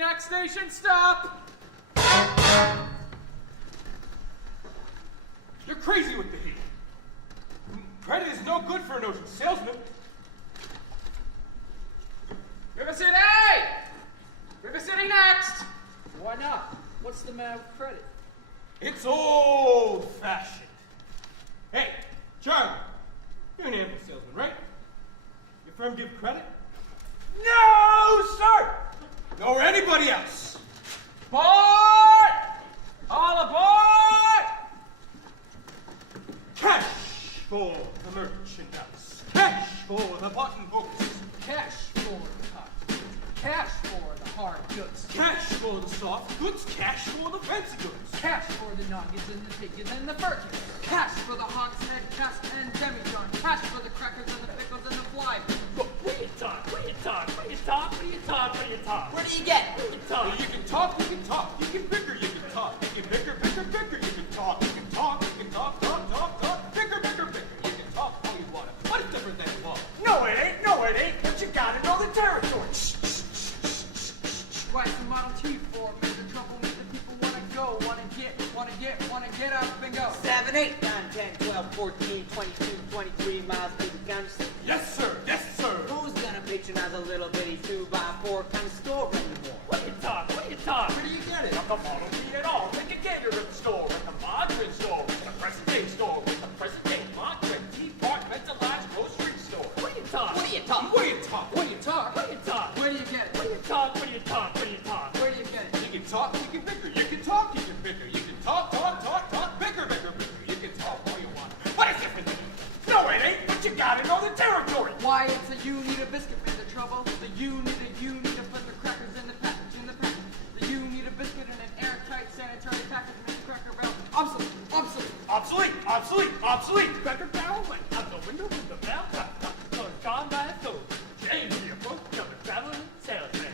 next station, stop! You're crazy with the heat. Credit is no good for an ocean salesman. River City! River City next! Why not? What's the matter with credit? It's old-fashioned. Hey, Charlie, you're an ambulance salesman, right? Your firm give credit? No, sir! Nor anybody else. Board! All aboard! Cash for the merchandise. Cash for the buttonholes. Cash for the hot goods. Cash for the hard goods. Cash for the soft goods. Cash for the fancy goods. Cash for the nuggets and the chickens and the furkins. Cash for the hogs head, cash and demijohn. Cash for the crackers and the pickles and the fly. What do you talk? What do you talk? What do you talk? What do you talk? What do you talk? Where do you get? What do you talk? You can talk, you can talk. You can bicker, you can talk. You can bicker, bicker, bicker. You can talk, you can talk. You can talk, talk, talk, talk. Bicker, bicker, bicker. You can talk all you want. What is different than talk? No, it ain't. No, it ain't. But you gotta know the territory. Write some Model T for me. The trouble with the people wanna go, wanna get up and go. 7, 8, 9, 10, 12, 14, 22, 23 miles to the county. Yes, sir. Yes, sir. Who's gonna patronize a little bitty 2x4 kind of store anymore? What do you talk? What do you talk? Where do you get it? At the Model T at all. Like a Gatorade store, at the Madrid store, at the present day store, at the present day Madrid departmentalized grocery store. What do you talk? What do you talk? What do you talk? What do you talk? What do you talk? Where do you get it? What do you talk? What do you talk? What do you talk? Where do you get it? You can talk, you can bicker. You can talk, you can bicker. You can talk, talk, talk, talk. Bicker, bicker, bicker. You can talk all you want. What is different than No, it ain't. But you gotta know the territory. Why, it's a you need a biscuit in the trouble. The you need a put the crackers in the package, The you need a biscuit in an airtight sanitary package in the Cracker Barrel. Obsolete, obsolete. Obsolete, obsolete, obsolete. Cracker Barrel went out the window with the bell. Colors gone by the code. James here, both of the traveling salesman.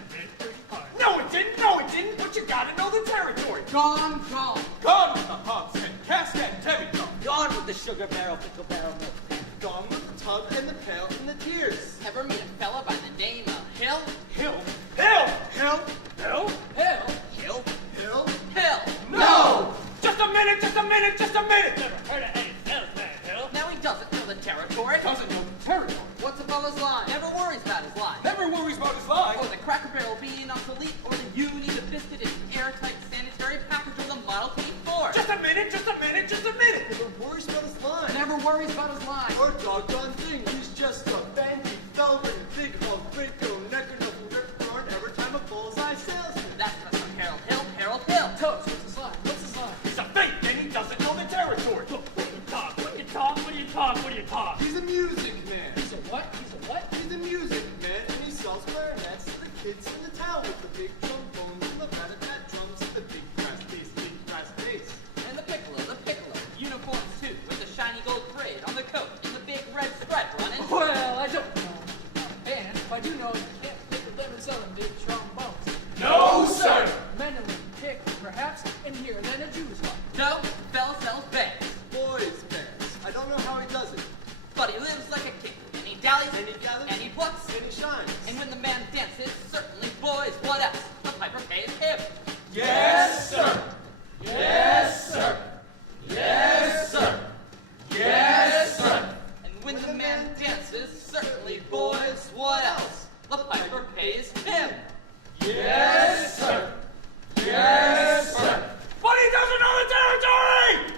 No, it didn't. No, it didn't. But you gotta know the territory. Gone, gone. Gone with the hogs and cast and demi-drum. Gone with the sugar barrel, pickle barrel milk. Gone with the tub and the pail and the tears. Ever meet a fella by the name of Hill? Hill. Hill. Hill. Hill. Hill. Hill? Hill. Hill! No! Just a minute, just a minute, just a minute. Never heard of any salesman, Hill. Now he doesn't know the territory. Doesn't know the territory. What's a fella's line? Never worries about his life. Never worries about his life. Or the Cracker Barrel being obsolete, or the you need a biscuit in an airtight sanitary package with a Model T4. Just a minute, just a minute, just a minute. Never worries about his life. Never worries about his line. Or doggone thing. He's just a bandy velvet, big hog, Rico, necker, no rip roaring every time a bullseye salesman. That's Mr. Harold Hill, Harold Hill. Toast, what's his line? What's his line? He's a fake and he doesn't know the territory. Look, what do you talk? What do you talk? What do you talk? What do you talk? He's a music man. He's a what? He's a what? He's a music man, and he sells clarinets to the kids in the town with the big trombones and the rat-a-tat drums and the big brass bass. And the piccolo, uniforms too, with the shiny gold braid on the coat and the big red stripe running. Well, I don't know. And I do know you can't pick a living selling big trombones. No, sir! Men are pick, perhaps, and here then a Jew's one. No, fella sells bags, Boys bands. I don't know how he does it. but he lives like a king. And he dallies, And he gathers, and he puts, and he shines. and when the man dances, certainly boys, what else? The piper pays him. Yes, sir! Yes, sir! Yes, sir! Yes, sir! And when the man dances, certainly boys, what else? The piper pays him. Yes, sir! Yes, sir! But he doesn't know the territory!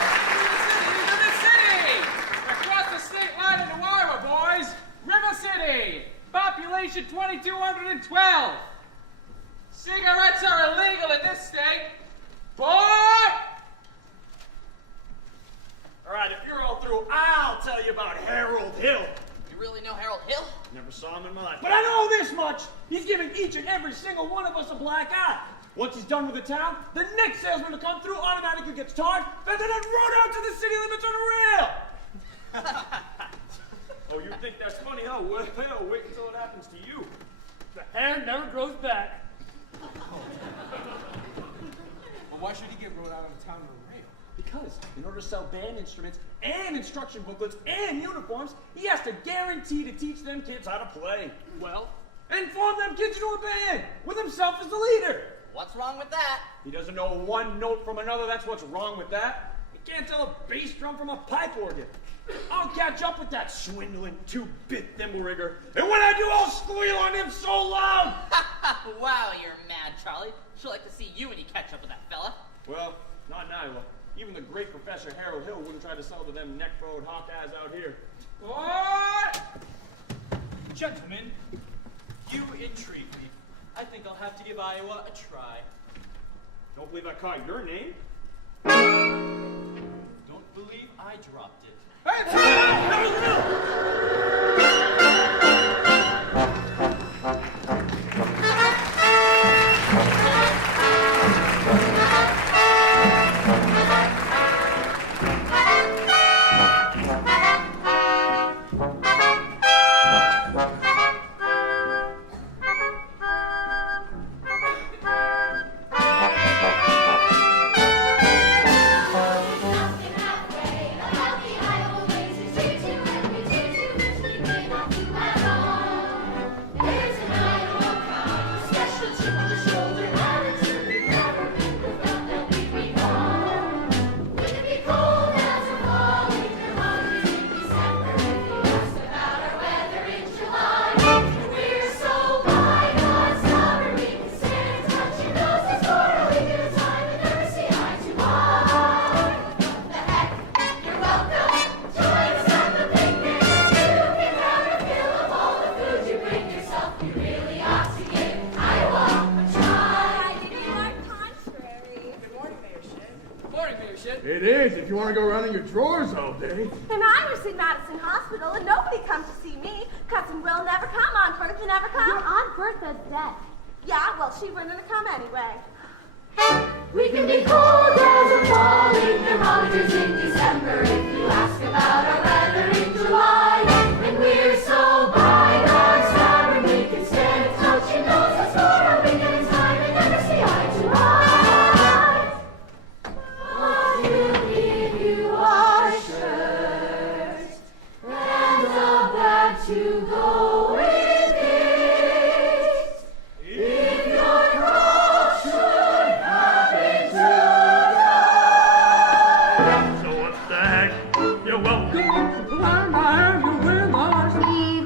River City! Across the state line into Iowa, boys! River City! Population 2,212! Cigarettes are illegal in this state! Boy! All right, if you're all through, I'll tell you about Harold Hill. You really know Harold Hill? Never saw him in my life. But I know this much. He's giving each and every single one of us a black eye. Once he's done with the town, the next salesman to come through automatically gets tarred and then run out to the city limits on a rail. Oh, you think that's funny, huh? Well, wait until it happens to you. The hair never grows back. Well, why should he get rode out of town on a rail? Because in order to sell band instruments and instruction booklets and uniforms, he has to guarantee to teach them kids how to play. Well, And form them kids into a band with himself as the leader. What's wrong with that? He doesn't know one note from another. That's what's wrong with that. He can't tell a bass drum from a pipe organ. I'll catch up with that swindling 2-bit thimble rigger. And when I do, I'll squeal on him so loud. Wow, you're mad, Charlie. She'd like to see you when you catch up with that fella. Well, not in Iowa. Even the great Professor Harold Hill wouldn't try to sell to them neck-bowed hawk-eyes out here. what? Gentlemen, you intrigue me. I think I'll have to give Iowa a try. Don't believe I caught your name. Don't believe I dropped it. It is, if you want to go running your drawers all day. And I was in Madison Hospital and nobody comes to see me. Cousin Will never come, Aunt Bertha never come. Your Aunt Bertha's dead. Yeah, well, she wouldn't have come anyway. We can be cold as a falling thermometers in December if you ask about our weather in July. And we're so bygone stubborn we can stand touching noses for a week at a time and never see eye to eye. But we'll give you our shirt and a bag to go with it. If your cross should happen to So what's the heck? You're welcome to climb behind you with us.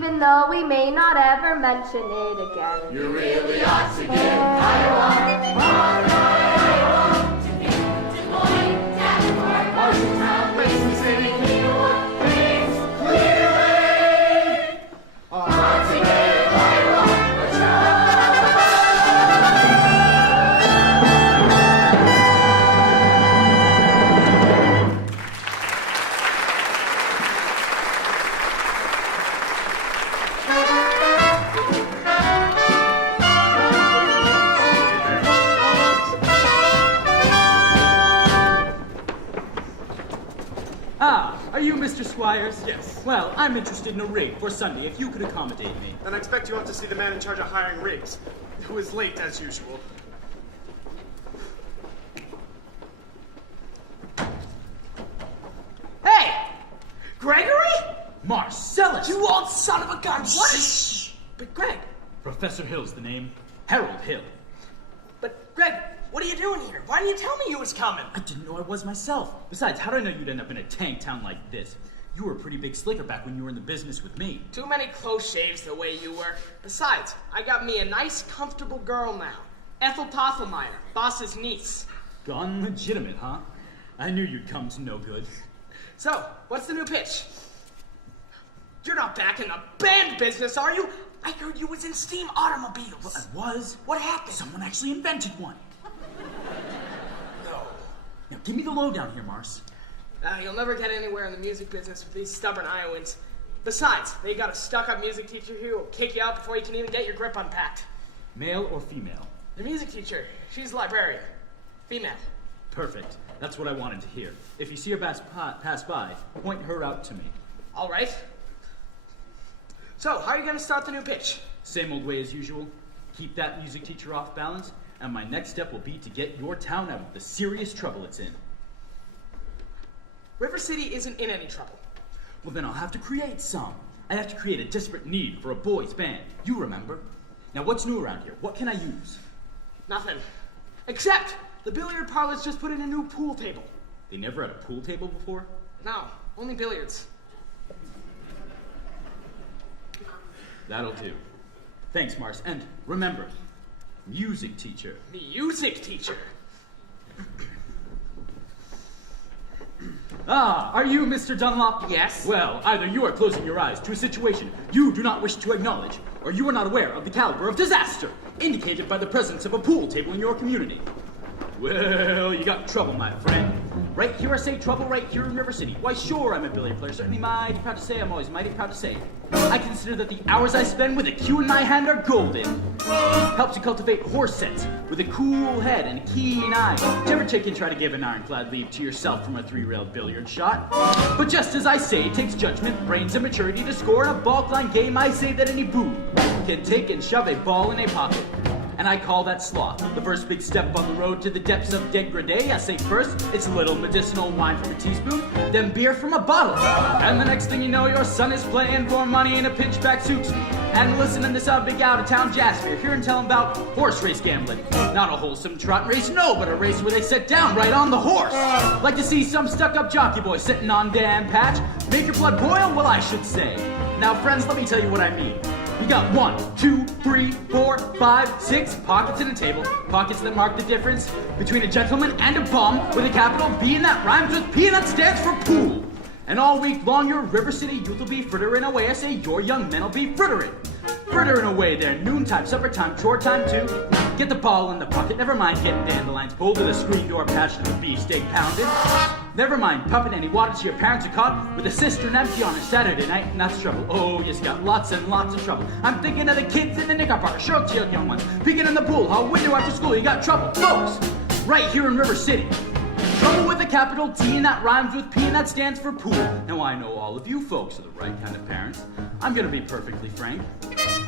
even though we may not ever mention it again. You really ought to give Iowa, to give Des Moines, Davenport, Marshalltown, Mason City, Kingwood, Queens, Cleveland. Ought to give Iowa a try. Ah, are you Mr. Squires? Yes. Well, I'm interested in a rig for Sunday, if you could accommodate me. Then I expect you want to see the man in charge of hiring rigs, who is late as usual. Hey! Gregory? Marcellus! You old son of a gun! What is... But Greg... Professor Hill's the name. Harold Hill. But, Greg, what are you doing here? Why didn't you tell me you was coming? I didn't know I was myself. Besides, how did I know you'd end up in a tank town like this? You were a pretty big slicker back when you were in the business with me. Too many close shaves the way you were. Besides, I got me a nice, comfortable girl now. Ethel Toffelmeyer, boss's niece. Gone legitimate, huh? I knew you'd come to no good. So, what's the new pitch? You're not back in the band business, are you? I heard you was in steam automobiles. Well, I was. What happened? Someone actually invented one. No. Now, give me the lowdown here, Mars. You'll never get anywhere in the music business with these stubborn Iowans. Besides, they got a stuck-up music teacher who will kick you out before you can even get your grip unpacked. Male or female? The music teacher, she's a librarian. Female. Perfect. That's what I wanted to hear. If you see her pass by, point her out to me. All right. So, how are you going to start the new pitch? Same old way as usual. Keep that music teacher off balance, and my next step will be to get your town out of the serious trouble it's in. River City isn't in any trouble. Well, then I'll have to create some. I have to create a desperate need for a boys' band. You remember? Now, what's new around here? What can I use? Nothing. Except the billiard parlor's just put in a new pool table. They never had a pool table before? No, only billiards. That'll do. Thanks, Mars. And remember, music teacher. Music teacher? Ah, are you Mr. Dunlop? Yes. Well, either you are closing your eyes to a situation you do not wish to acknowledge, or you are not aware of the caliber of disaster indicated by the presence of a pool table in your community. Well, you got trouble, my friend. Right here I say trouble, right here in River City. Why, sure, I'm a billiard player. Certainly mighty proud to say, I'm always mighty proud to say. I consider that the hours I spend with a cue in my hand are golden. Helps to cultivate horse sense with a cool head and a keen eye. Did you ever take and try to give an ironclad leap to yourself from a three-railed billiard shot? But just as I say, it takes judgment, brains, and maturity to score in a ball-line game. I say that any boob can take and shove a ball in a pocket. And I call that sloth. The first big step on the road to the depths of degradé. I say first, it's a little medicinal wine from a teaspoon, then beer from a bottle. And the next thing you know, your son is playing for money in a pinchback suit. And listening to some big out-of-town jazz fair, hearing tell him about horse race gambling. Not a wholesome trot race, no, but a race where they sit down right on the horse. Like to see some stuck-up jockey boy sitting on Dan Patch. Make your blood boil? Well, I should say. Now, friends, let me tell you what I mean. You got 1, 2, 3, 4, 5, 6 pockets in a table. Pockets that mark the difference between a gentleman and a bum with a capital B and that rhymes with P and that stands for pool. And all week long your River City youth will be frittering away. I say your young men will be frittering. Frittering away there. Noontime, supper time, chore time too. Get the ball in the pocket. Never mind getting dandelions pulled to the screen door patched with a beefsteak pounded. Never mind pumping any water to your parents are caught with a cistern empty on a Saturday night, and that's trouble. Oh, yes, you got lots and lots of trouble. I'm thinking of the kids in the knickerbocker, sure to young ones, peeking in the pool hall window after school. You got trouble, folks, right here in River City. Trouble with a capital T and that rhymes with P and that stands for pool. Now I know all of you folks are the right kind of parents. I'm gonna be perfectly frank.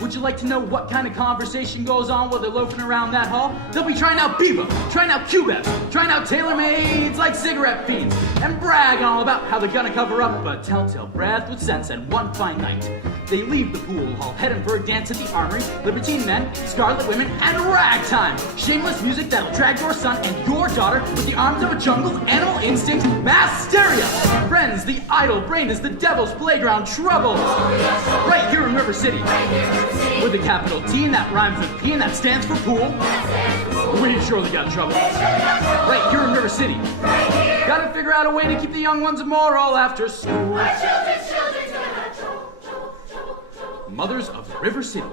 Would you like to know what kind of conversation goes on while they're loafing around that hall? They'll be trying out Bebo, trying out Q-Bevs, trying out tailor-mades like cigarette fiends, and brag all about how they're gonna cover up a telltale breath with sense. And one fine night, they leave the pool hall, heading for a dance at the armory, libertine men, scarlet women, and ragtime. Shameless music that'll drag your son and your daughter with the arms of a jungle animal instinct mass hysteria. Friends, the idle brain is the devil's playground trouble. Right here in River City. With a capital T and that rhymes with P and that stands for pool. We surely got trouble. Right here in River City. Gotta figure out a way to keep the young ones immoral after school. Mothers of River City,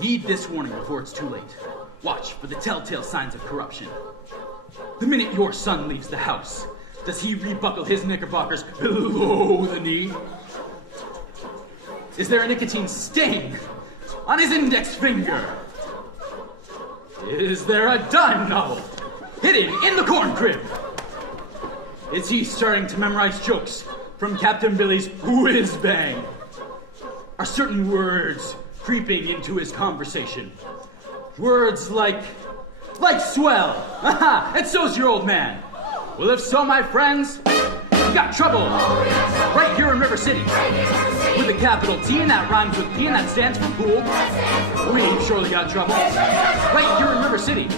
heed this warning before it's too late. Watch for the telltale signs of corruption. The minute your son leaves the house, does he rebuckle his knickerbockers below the knee? Is there a nicotine stain on his index finger? Is there a dime novel hidden in the corn crib? Is he starting to memorize jokes from Captain Billy's Whiz Bang? Are certain words creeping into his conversation? Words like swell, aha, and so's your old man. Well, if so, my friends, you got trouble. Right here in River City. With a capital T and that rhymes with P and that stands for pool. We've surely got trouble. Right here in River City.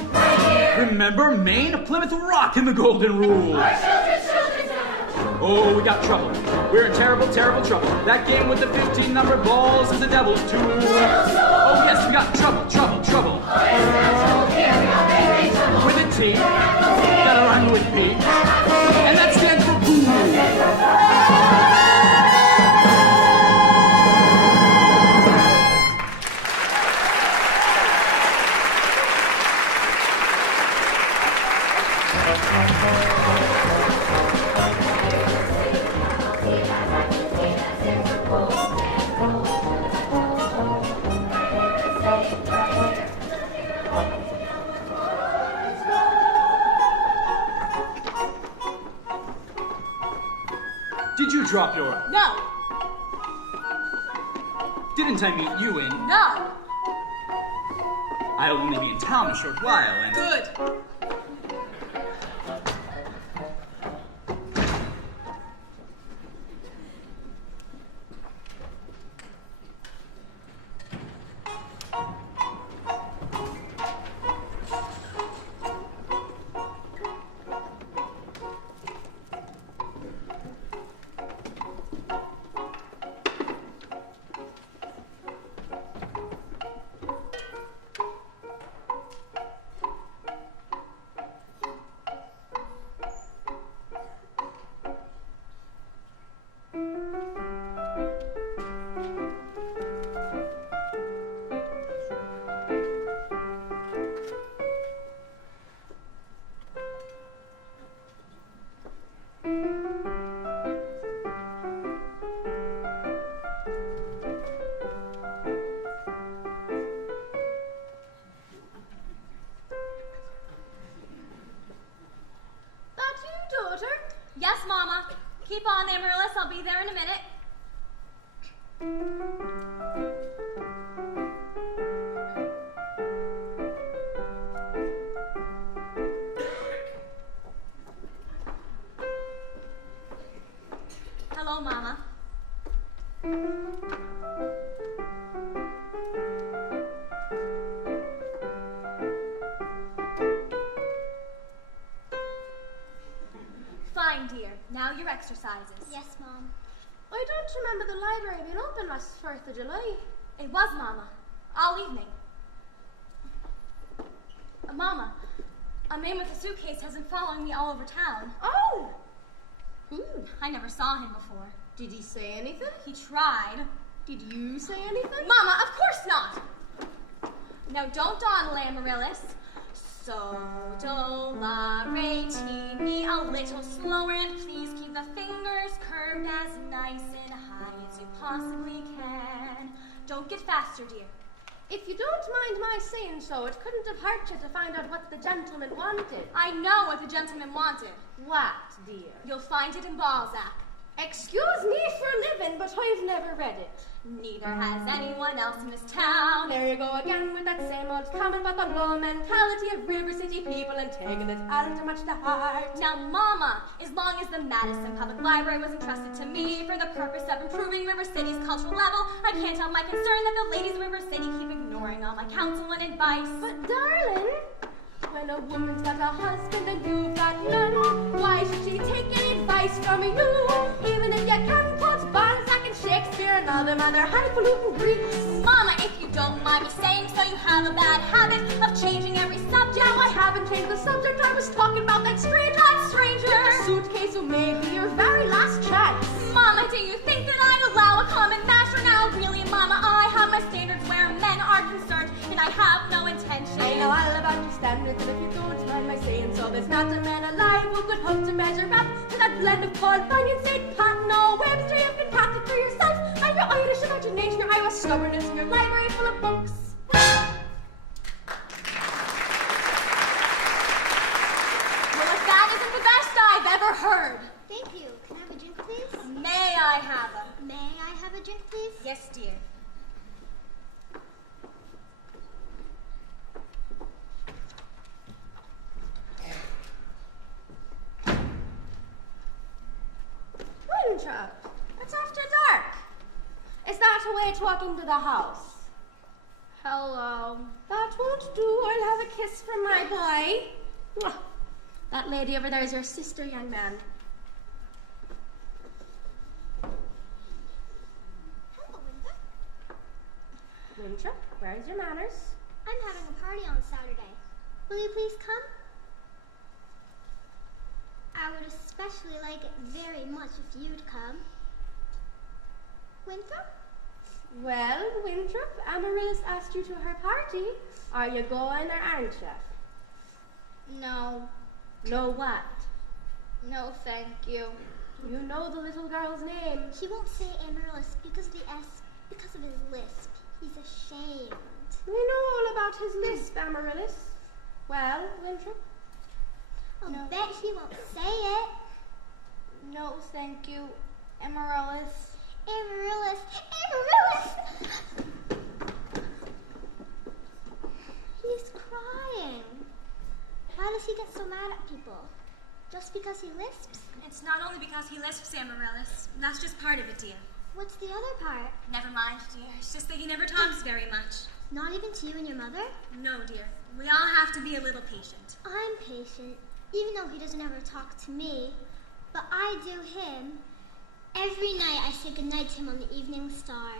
Remember Maine, Plymouth Rock, and the Golden Rule. Oh, we got trouble. We're in terrible, terrible trouble. That game with the 15-numbered balls is the devil's tool. Oh, yes, we got trouble, trouble, trouble. With a T, gotta rhyme with P, and that stands for pool. Did you drop your... No. Didn't I meet you in... No. I'll only be in town a short while, and... Good. Keep on, Amaryllis. I'll be there in a minute. Hello, Mama. Fine, dear. Now your exercises. Yes, Mom. I don't remember the library being open last 4th of July. It was, Mama. All evening. Mama, a man with a suitcase has been following me all over town. Oh! Who? I never saw him before. Did he say anything? He tried. Did you say anything? Mama, of course not! Now don't dawdle, Amaryllis. So, do, la, re, ti, mi, a little slower, and please keep the fingers curved as nice and high as you possibly can. Don't get faster, dear. If you don't mind my saying so, it couldn't have hurt you to find out what the gentleman wanted. I know what the gentleman wanted. What, dear? You'll find it in Balzac. Excuse me for living, but I've never read it. Neither has anyone else in this town. There you go again with that same old comment about the low mentality of River City people and taking it all too much to heart. Now, Mama, as long as the Madison Public Library was entrusted to me for the purpose of improving River City's cultural level, I can't help my concern that the ladies of River City keep ignoring all my counsel and advice. But, darling, when a woman's got a husband and you've got none, why should she take any advice from you? Even if you can quote Balzac and Shakespeare and all them other highfalutin Greeks. Mama, if you don't mind me saying so, you have a bad habit of changing every subject. No, I haven't changed the subject. I was talking about that stranger. What stranger? The suitcase who may be your very last chance. Mama, do you think that I'd allow a common master? Now, really, Mama, I have my standards where men are concerned, and I have no intention. I know all about your standards, and if you don't mind my saying so, there's not a man alive who could hope to measure up to that blend of Paul Bunyan, St. Patton, or Webster. You can patent it for yourself. I'm your Irish imagination, your Irish stubbornness, and your library full of books. Well, if that isn't the best I've ever heard. Thank you. Can I have a drink, please? May I have a? May I have a drink, please? Yes, dear. Winthrop, it's after dark. Is that a way to walk into the house? Hello. That won't do. I'll have a kiss from my boy. Mwah. That lady over there is your sister, young man. Hello, Winthrop. Winthrop, where's your manners? I'm having a party on Saturday. Will you please come? I would especially like it very much if you'd come. Winthrop? Well, Winthrop, Amaryllis asked you to her party. Are you going or aren't you? No. No what? No, thank you. You know the little girl's name. He won't say Amaryllis because of the S, because of his lisp. He's ashamed. We know all about his lisp, Amaryllis. Well, Winthrop? I'll bet he won't say it. No, thank you, Amaryllis. Amaryllis! Amaryllis! He's crying. Why does he get so mad at people? Just because he lisps? It's not only because he lisps, Amaryllis. That's just part of it, dear. What's the other part? Never mind, dear. It's just that he never talks very much. Not even to you and your mother? No, dear. We all have to be a little patient. I'm patient, even though he doesn't ever talk to me. But I do him. Every night I say goodnight to him on the Evening Star.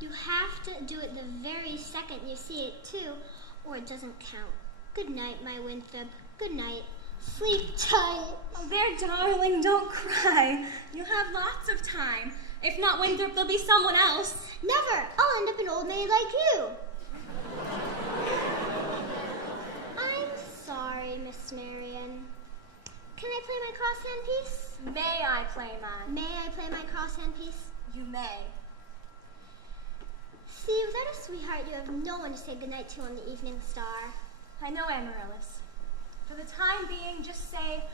You have to do it the very second you see it, too, or it doesn't count. Good night, my Winthrop. Good night. Sleep tight. Oh, there, darling, don't cry. You have lots of time. If not Winthrop, there'll be someone else. Never! I'll end up an old maid like you. I'm sorry, Miss Marion. Can I play my crosshand piece? May I play mine? May I play my crosshand piece? You may. See, without a sweetheart, you have no one to say goodnight to on the Evening Star. I know, Amaryllis. For the time being, just say,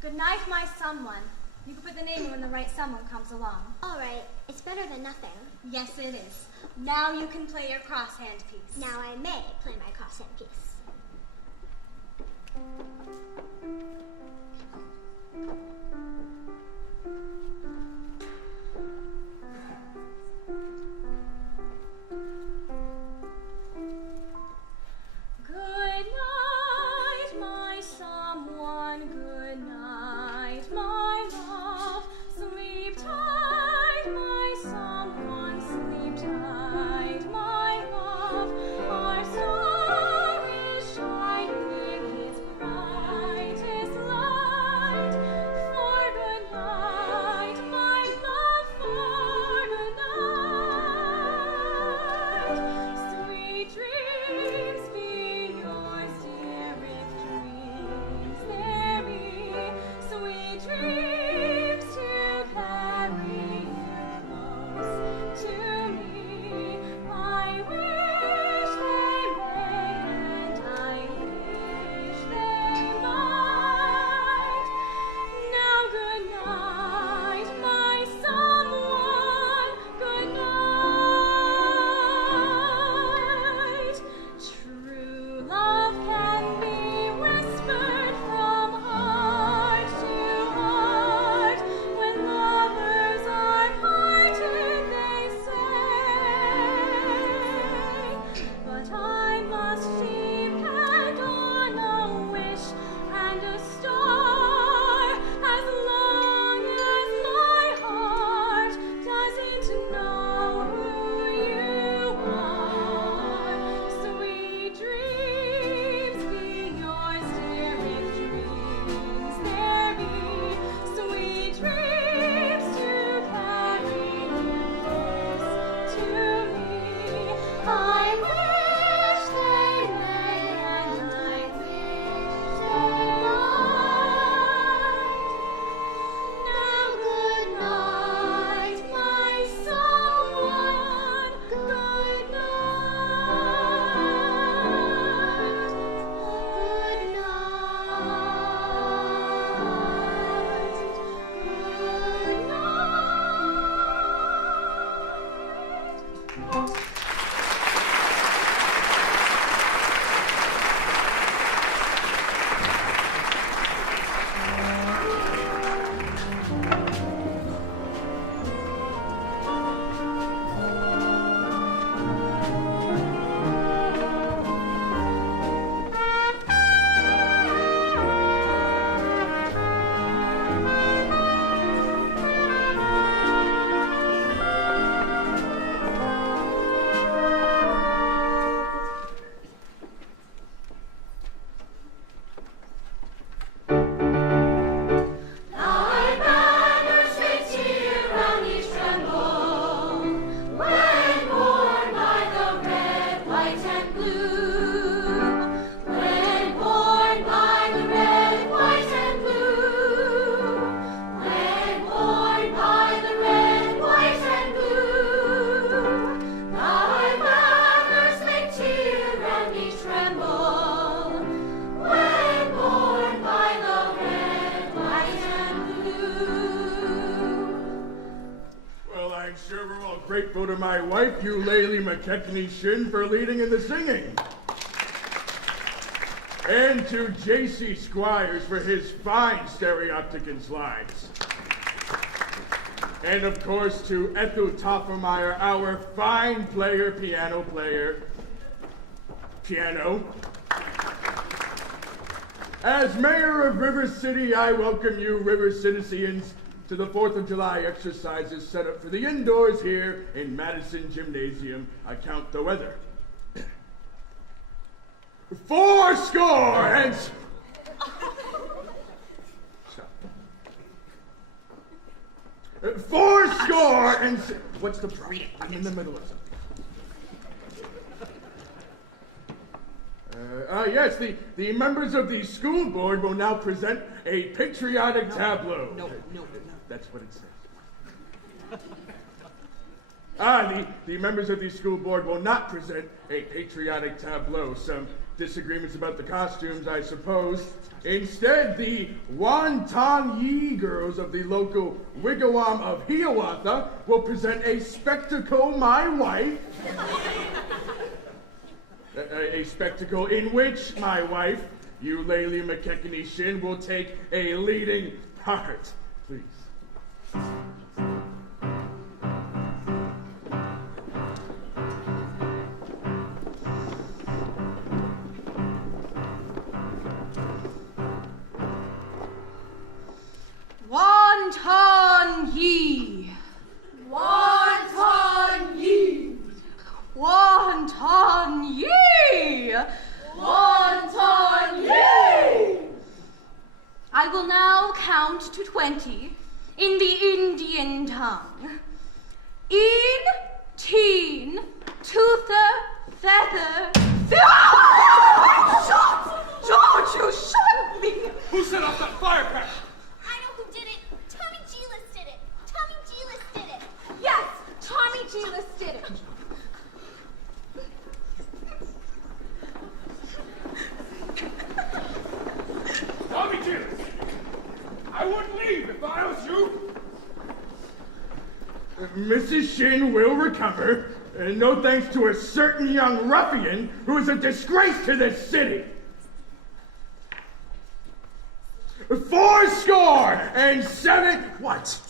"Good night, my someone," You can put the name when the right someone comes along. All right, it's better than nothing. Yes, it is. Now you can play your crosshand piece. Now I may play my crosshand piece. Good night, my someone. Good night, my love. Sleep tight, my someone. Sleep tight, my love. Our star is shining its brightest light. For good night, my love. For good night. Sweet dreams be yours, dear, if dreams there be. Sweet dreams to carry you close to me. I wish they may, and I wish they might. Now good night, my someone. Good night. True love can be whispered from heart to heart. When lovers are parted, they say. But I must depend on a wish and a star, as long as my heart doesn't know who you are. Sweet dreams be yours, dear, if dreams there be. Sweet dreams to carry you close to me. I wish they may, and I wish they might. Now good night, my someone. Good night. Good night. Good night. Thy banners may tear round each tremble, when borne by the red, white, and blue. When borne by the red, white, and blue. When borne by the red, white, and blue. Thy banners may tear round each tremble, when borne by the red, white, and blue. Well, I'm sure we're all grateful to my wife, Eulalie McKechnie Shin, for leading in the singing. And to J.C. Squires for his fine stereoptic and slides. And of course to Ethel Toffermeyer, our fine piano player. As mayor of River City, I welcome you, River citizens, to the 4th of July exercises set up for the indoors here in Madison Gymnasium. I count the weather. 80 and... Stop. 80 and... What's the problem? I'm in the middle of something. Yes, the members of the school board will now present a patriotic tableau. No. That's what it says. The members of the school board will not present a patriotic tableau. Some disagreements about the costumes, I suppose. Instead, the Wonton Yee girls of the local Wigwam of Hiawatha will present a spectacle, My Wife. A spectacle in which my wife, Eulalie McKechnie Shin, will take a leading part. Please. Wonton Yee. Wonton Yee. Wonton Yee. Wonton Yee. I will now count to 20 in the Indian tongue. In, teen, toother, feather. Don't you shut me! Who set off that firecracker? I know who did it. Tommy G-List did it. Tommy G-List did it. Yes, Tommy G-List did it. Tommy G-List. I wouldn't leave if I was you. Mrs. Shin will recover, no thanks to a certain young ruffian who is a disgrace to this city. 7 What?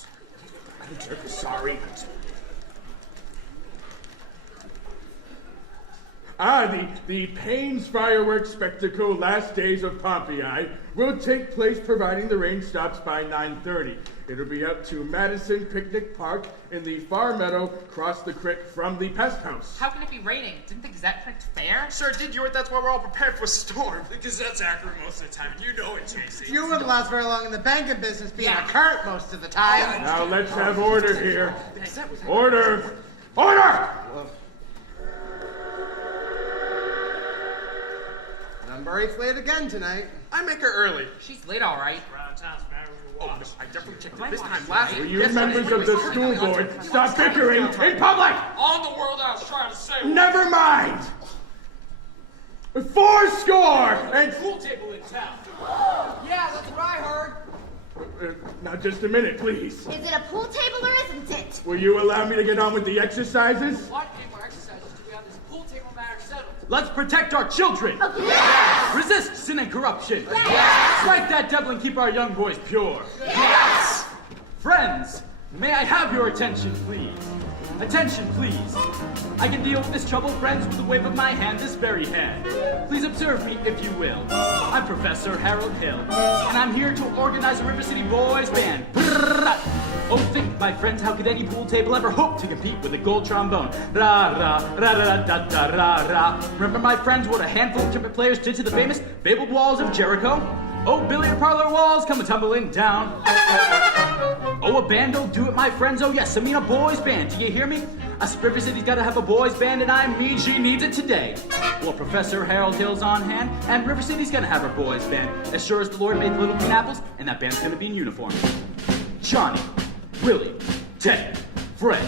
I'm sorry. The Pains fireworks spectacle, Last Days of Pompeii, will take place providing the rain stops by 9:30. It'll be up to Madison Picnic Park in the far meadow across the creek from the pest house. How can it be raining? Didn't the Gazette print fair? Sure did, Ewart. That's why we're all prepared for a storm. The Gazette's accurate most of the time, and you know it, JC. You wouldn't last very long in the banking business being a cart most of the time. Now let's have order here. Order! Order! Number 8's late again tonight. I make her early. She's late, all right. Oh, no, I definitely checked it this time last Will week. you members of the school board stop bickering in public? All the world I was trying to say. Never mind! 4 score and Pool table in town. Yeah, that's what I heard. now just a minute, please. Is it a pool table or isn't it? Will you allow me to get on with the exercises? Why any more exercises do we have this pool table matter settled? Let's protect our children. Yes! Resist sin and corruption. Yes! Strike that devil and keep our young boys pure. Yes! Friends, may I have your attention, please? Attention, please. I can deal with this trouble, friends, with a wave of my hand, this very hand. Please observe me, if you will. I'm Professor Harold Hill, and I'm here to organize a River City Boys Band. Oh, think, my friends, how could any pool table ever hope to compete with a gold trombone? Ra ra ra ra da da ra ra. Remember, my friends, what a handful of trumpet players did to the famous fabled walls of Jericho? Oh, billiard parlor walls come tumbling down. Oh, a band'll do it, my friends. Oh, yes, I mean a boys' band. Do you hear me? Us River City's gotta have a boys' band, and I mean she needs it today. Well, Professor Harold Hill's on hand, and River City's gonna have her boys' band. As sure as the Lord made the little green apples, and that band's gonna be in uniform. Johnny, Willie, Ted, Fred.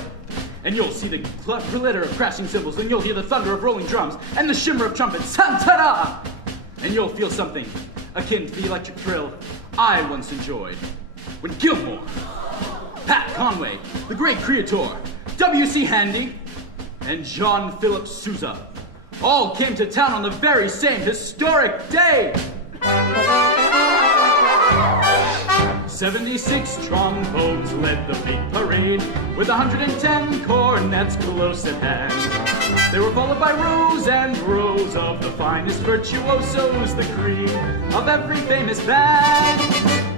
And you'll see the glitter of crashing cymbals, and you'll hear the thunder of rolling drums, and the shimmer of trumpets. Ta-da! And you'll feel something akin to the electric thrill I once enjoyed when Gilmore, Pat Conway, the great creator, W.C. Handy, and John Philip Sousa all came to town on the very same historic day. 76 trombones led the big parade, with 110 cornets close at hand. They were followed by rows and rows of the finest virtuosos, the cream of every famous band.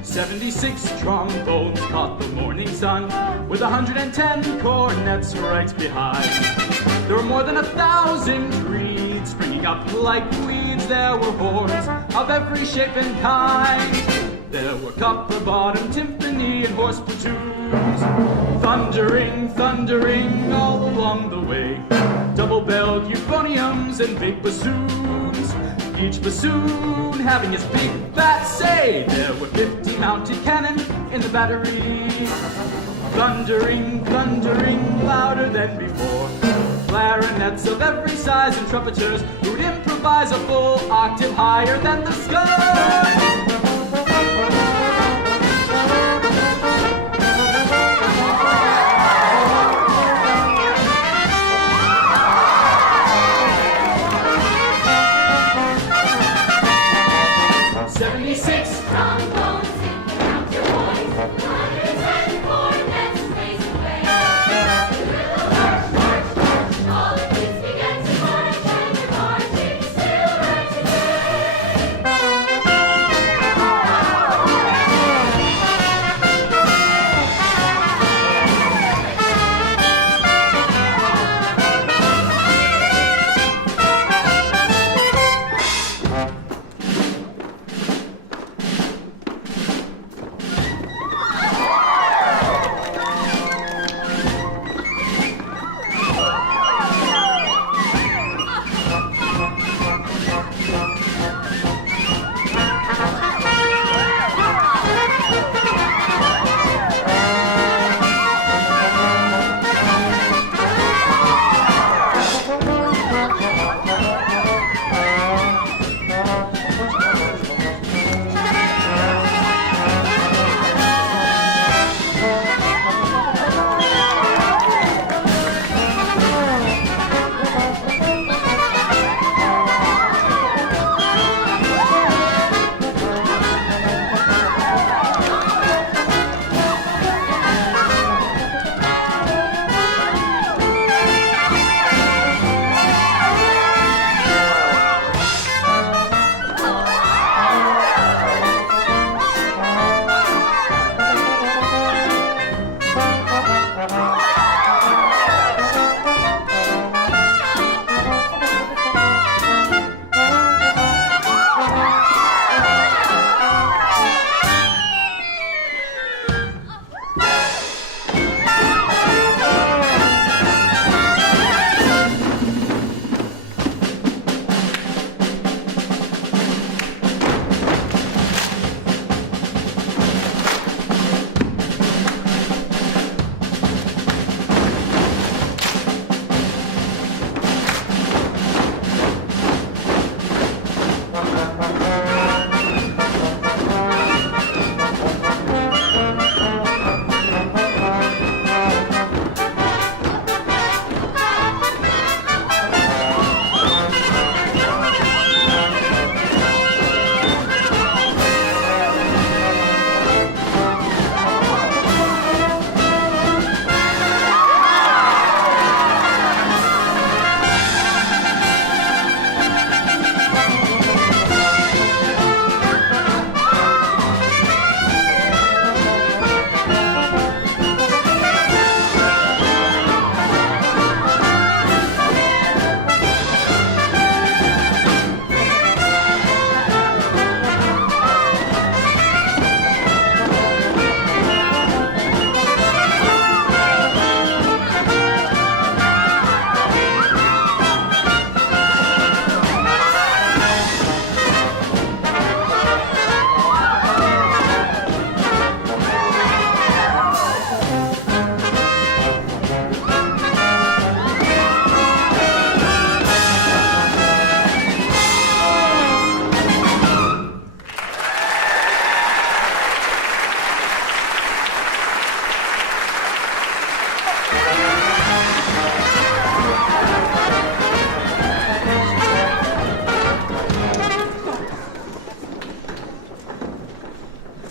76 trombones caught the morning sun, with 110 cornets right behind. There were more than 1,000 reeds springing up like weeds. There were horns of every shape and kind. There were copper-bottom timpani and horse platoons, thundering, thundering all along the way. Double-belled euphoniums and big bassoons, each bassoon having its big fat say. There were 50 mounted cannon in the battery, thundering, thundering louder than before. clarinets of every size and trumpeters who'd improvise a full octave higher than the sky. Trombones in the counterpoint, hundreds and cornets blazing away. The little march, march, march, all the kids began to march, and they're marching still right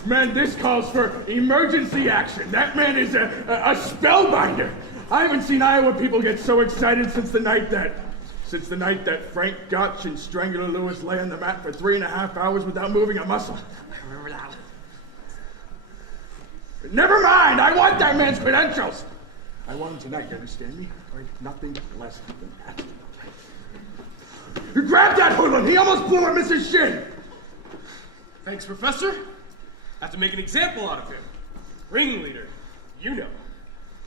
Man, this calls for emergency action. That man is a spellbinder. I haven't seen Iowa people get so excited since the night that Frank Gotch and Strangler Lewis lay on the mat for 3.5 hours without moving a muscle. I remember that. Never mind, I want that man's credentials. I want him tonight, you understand me? All right, nothing less than that. Grab that hoodlum, he almost blew up Mrs. Shin. Thanks, Professor. Have to make an example out of him. Ringleader, you know.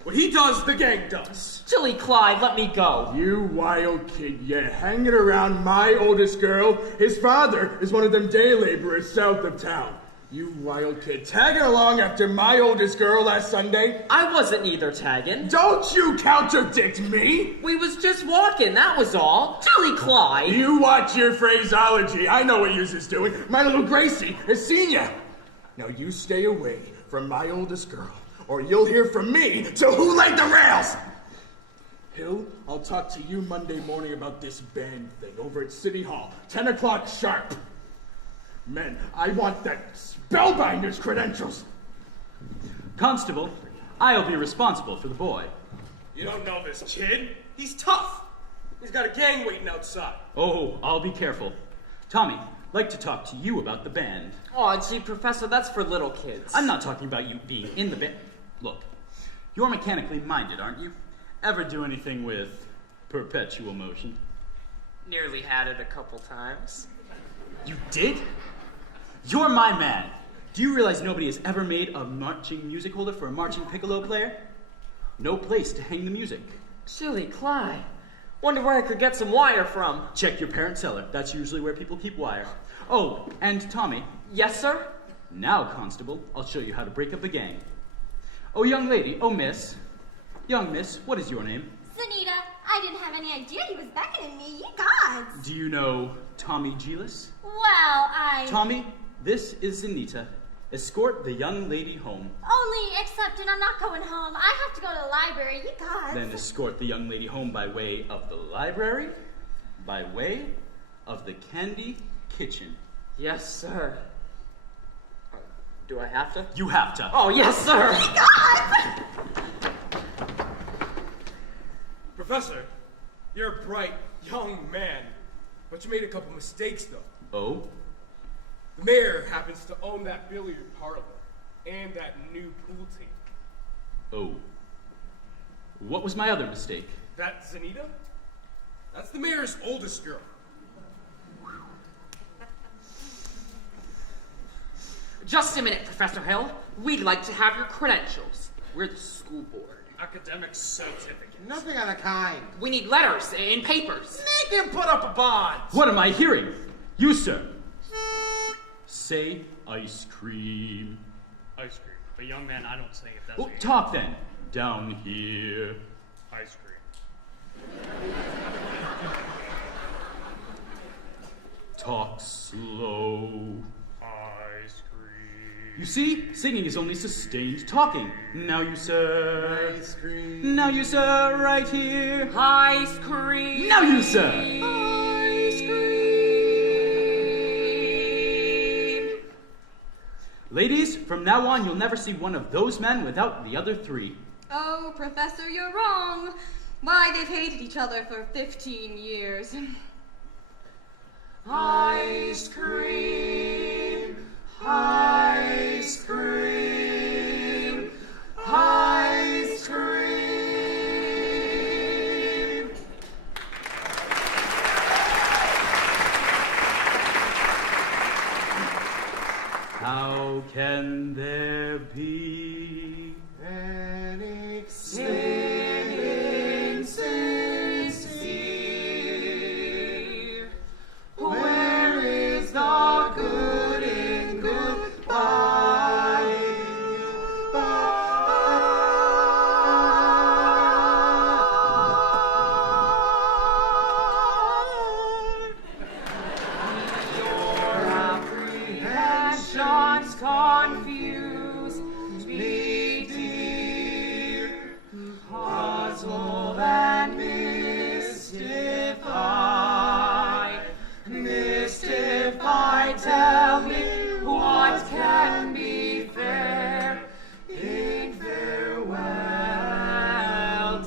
What he does, the gang does. Silly Clyde, let me go. You wild kid, yeah, hanging around my oldest girl. His father is one of them day laborers south of town. You wild kid, tagging along after my oldest girl last Sunday? I wasn't either tagging. Don't you contradict me! We was just walking, that was all. Tilly Clyde. You watch your phraseology. I know what yours is doing. My little Gracie has seen ya. Now you stay away from my oldest girl, or you'll hear from me to who laid the rails! Hill, I'll talk to you Monday morning about this band thing over at City Hall, 10 o'clock sharp. Men, I want that spellbinder's credentials. Constable, I'll be responsible for the boy. You don't know this kid. He's tough. He's got a gang waiting outside. Oh, I'll be careful. Tommy, like to talk to you about the band. Oh, gee, Professor, that's for little kids. I'm not talking about you being in the band. Look, you're mechanically minded, aren't you? Ever do anything with perpetual motion? Nearly had it a couple times. You did? You're my man. Do you realize nobody has ever made a marching music holder for a marching piccolo player? No place to hang the music. Tilly Clyde. Wonder where I could get some wire from. Check your parents' cellar. That's usually where people keep wire. Oh, and Tommy. Yes, sir? Now, Constable, I'll show you how to break up a gang. Oh, young lady. Oh, miss. Young miss, what is your name? Zanita, I didn't have any idea he was beckoning me. Ye gods. Do you know Tommy Geelis? Well, Tommy, this is Zanita. Escort the young lady home. Only accepted I'm not going home. I have to go to the library. Ye gods. Then escort the young lady home by way of the library, by way of the candy kitchen. Yes, sir. Do I have to? You have to. Oh, yes, sir. Ye gods! Professor, you're a bright, young man, but you made a couple mistakes, though. Oh? The mayor happens to own that billiard parlor and that new pool table. Oh. What was my other mistake? That Zanita? That's the mayor's oldest girl. Just a minute, Professor Hill. We'd like to have your credentials. We're the school board. Academic certificate. Nothing of the kind. We need letters and papers. Make him put up a bond. What am I hearing? You, sir. Say ice cream. Ice cream. But young man, I don't say if that's Oh, talk then. Down here. ice cream. Talk slow. Ice cream. You see, singing is only sustained talking. Now you, sir. Ice cream. Now you, sir, right here. Ice cream. Now you, sir. Ice cream. Ladies, from now on, you'll never see one of those men without the other three. Oh, Professor, you're wrong. Why, they've hated each other for 15 years. Ice cream. Ice cream. Ice cream. How can there be Any Singing sincere. Where is the good in goodbye? Your apprehensions confuse me, dear. Puzzle and mystify. Mystify, tell me what can be fair in farewell,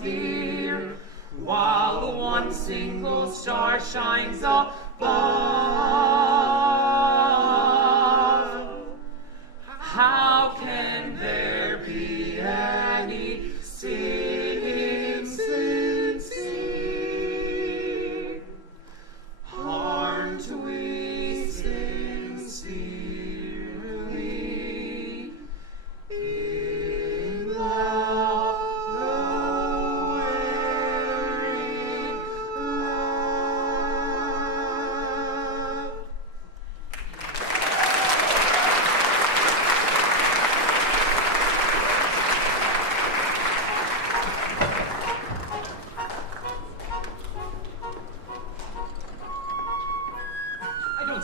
dear, while the one single star shines above. How can there be any sin sincere? Aren't we sincerely in love, though we're in love?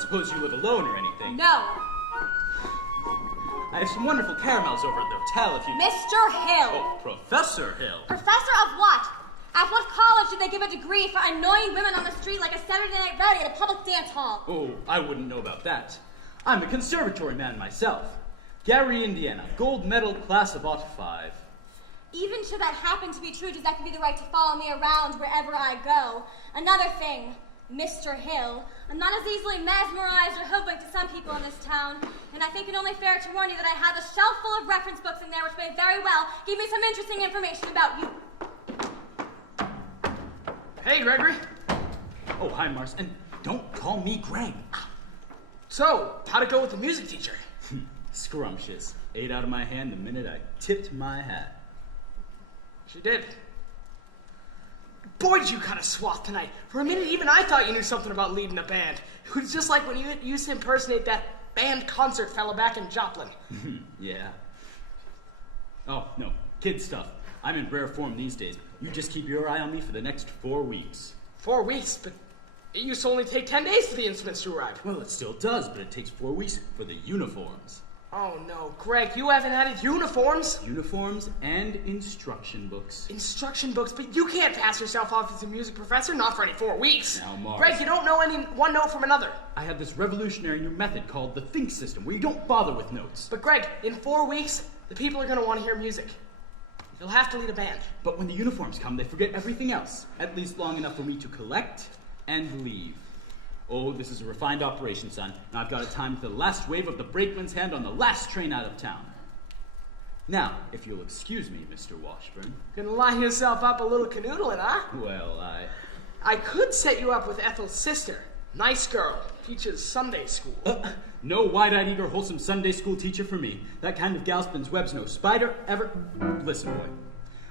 suppose you live alone or anything. No. I have some wonderful caramels over at the hotel if you... Mr. Hill. Oh, Professor Hill. Professor of what? At what college did they give a degree for annoying women on the street like a Saturday night rowdy at a public dance hall? Oh, I wouldn't know about that. I'm a conservatory man myself. Gary, Indiana, gold medal, class of '05. Even should that happen to be true, does that give you the right to follow me around wherever I go? Another thing, Mr. Hill, I'm not as easily mesmerized or hoodwinked as some people in this town, and I think it only fair to warn you that I have a shelf full of reference books in there which may very well give me some interesting information about you. Hey, Gregory. Oh, hi, Mars, and don't call me Greg. So, how'd it go with the music teacher? Scrumptious. Ate out of my hand the minute I tipped my hat. She did. Boy, did you kind of swath tonight. For a minute, even I thought you knew something about leading a band. It was just like when you used to impersonate that band concert fella back in Joplin. Yeah. Oh, no. Kid stuff. I'm in rare form these days. You just keep your eye on me for the next 4 weeks. 4 weeks? But it used to only take 10 days for the instruments to arrive. Well, it still does, but it takes 4 weeks for the uniforms. Oh, no. Greg, you haven't added uniforms? Uniforms and instruction books. Instruction books? But you can't pass yourself off as a music professor, not for any 4 weeks. Now, Mars. Greg, you don't know any one note from another. I have this revolutionary new method called the think system, where you don't bother with notes. But Greg, in 4 weeks, the people are going to want to hear music. You'll have to lead a band. But when the uniforms come, they forget everything else. At least long enough for me to collect and leave. Oh, this is a refined operation, son. And I've got to time the last wave of the brakeman's hand on the last train out of town. Now, if you'll excuse me, Mr. Washburn. Gonna line yourself up a little canoodling, huh? Well, I could set you up with Ethel's sister. Nice girl. Teaches Sunday school. No wide-eyed, eager, wholesome Sunday school teacher for me. That kind of gal spins webs no spider ever... Listen, boy.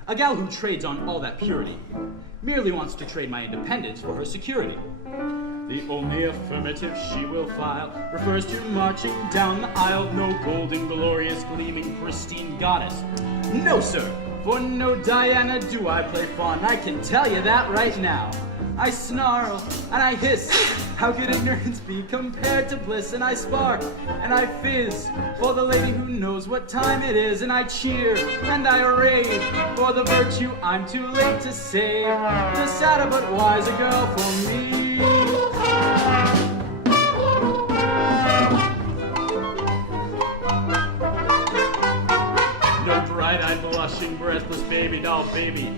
A gal who trades on all that purity merely wants to trade my independence for her security. The only affirmative she will file refers to marching down the aisle. No golden, glorious, gleaming, pristine goddess. No, sir, for no Diana do I play fawn. I can tell you that right now. I snarl and I hiss. How could ignorance be compared to bliss? And I spark and I fizz for the lady who knows what time it is. And I cheer and I rave for the virtue I'm too late to save. The sadder but wiser girl for me. No bright-eyed, blushing, breathless baby doll baby.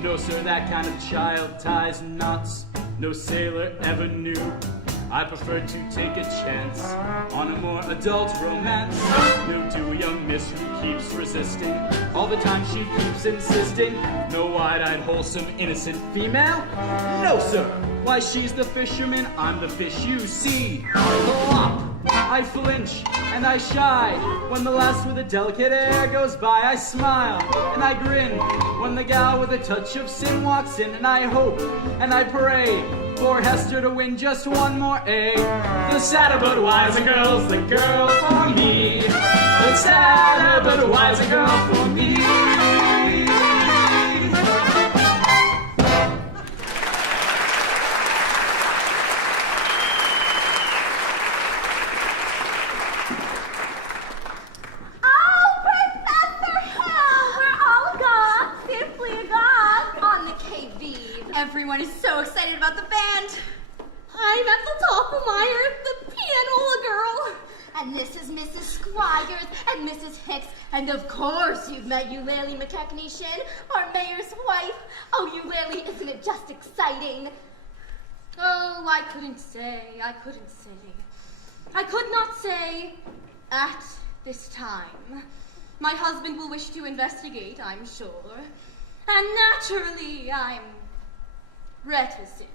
No, sir, that kind of child ties knots no sailor ever knew. I prefer to take a chance on a more adult romance. No, to a young miss who keeps resisting. All the time she keeps insisting. No wide-eyed, wholesome, innocent female? No, sir. Why, she's the fisherman, I'm the fish you see. Plop! I flinch and I shy when the lass with a delicate air goes by. I smile and I grin when the gal with a touch of sin walks in. And I hope and I pray for Hester to win just one more A. The sadder but wiser girl's the girl for me. The sadder but wiser girl for me. Everyone is so excited about the band. I'm at the top of my earth, the pianola girl. And this is Mrs. Squires and Mrs. Hicks. And of course you've met Eulalie McKechnie, our mayor's wife. Oh, Eulalie, isn't it just exciting? Oh, I could not say at this time. My husband will wish to investigate, I'm sure. And naturally, I'm reticent.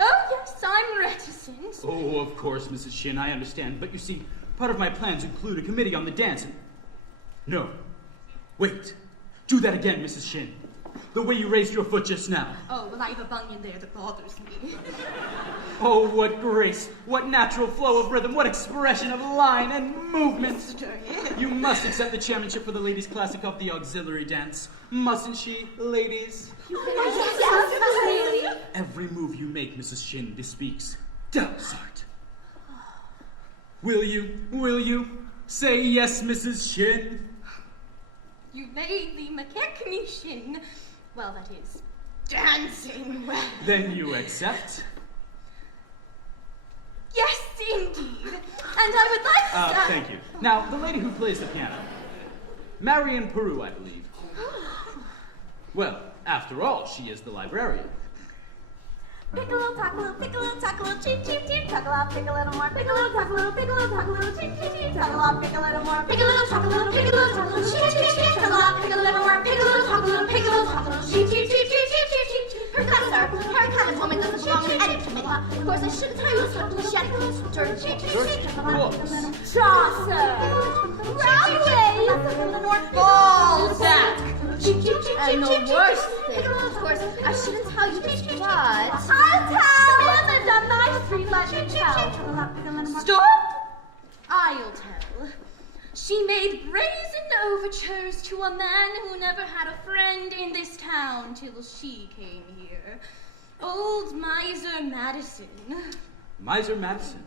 Oh, yes, I'm reticent. Oh, of course, Mrs. Shin, I understand. But you see, part of my plans include a committee on the dance and... No. Wait. Do that again, Mrs. Shin. The way you raised your foot just now. Oh, well, I have a bunion there that bothers me. Oh, what grace, what natural flow of rhythm, what expression of line and movement. You must accept the chairmanship for the ladies' classic of the auxiliary dance. Mustn't she, ladies? Yes, Every move you make, Mrs. Shin, bespeaks Delsart. Will you say yes, Mrs. Shin? You made the mechanician. Well, that is dancing well. Then you accept? Yes, indeed. And I would like to... Thank you. Now, the lady who plays the piano. Marion Peru, I believe. Well, after all, she is the librarian. Pick a little, talk a little, pick a little, talk a little, cheep, cheep, cheep, talk a lot, pick a little more, pick a little, talk a little, pick a little, talk a little, cheep, cheep, cheep, talk a lot, pick a little more, pick a little, talk a little, pick a little, talk a little, cheep, cheep, cheep, talk a lot, pick a little more, pick a little, talk a little, pick a little, talk a little, cheep, cheep, cheep, cheep, cheep, cheep, cheep. Her kind of woman doesn't belong in any committee. Of course, I shouldn't tell you something she had to dirt, cheep, cheep, cheep, talk a lot. Chaucer, Rowley, more Balzac. And the worst thing, of course, I shouldn't tell you this, but I'll tell him and on my street, let me tell. Stop! I'll tell. She made brazen overtures to a man who never had a friend in this town till she came here. Old Miser Madison. Miser Madison?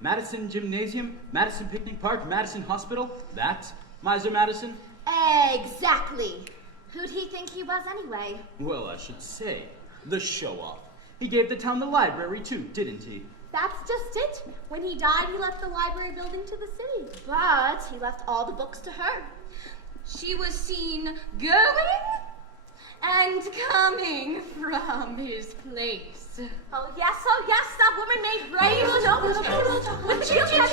Madison Gymnasium? Madison Picnic Park? Madison Hospital? That Miser Madison? Exactly. Who'd he think he was anyway? Well, I should say, the show-off. He gave the town the library too, didn't he? That's just it. When he died, he left the library building to the city. But he left all the books to her. She was seen going and coming from his place. Oh yes, that woman made brazen overtures. With the cute head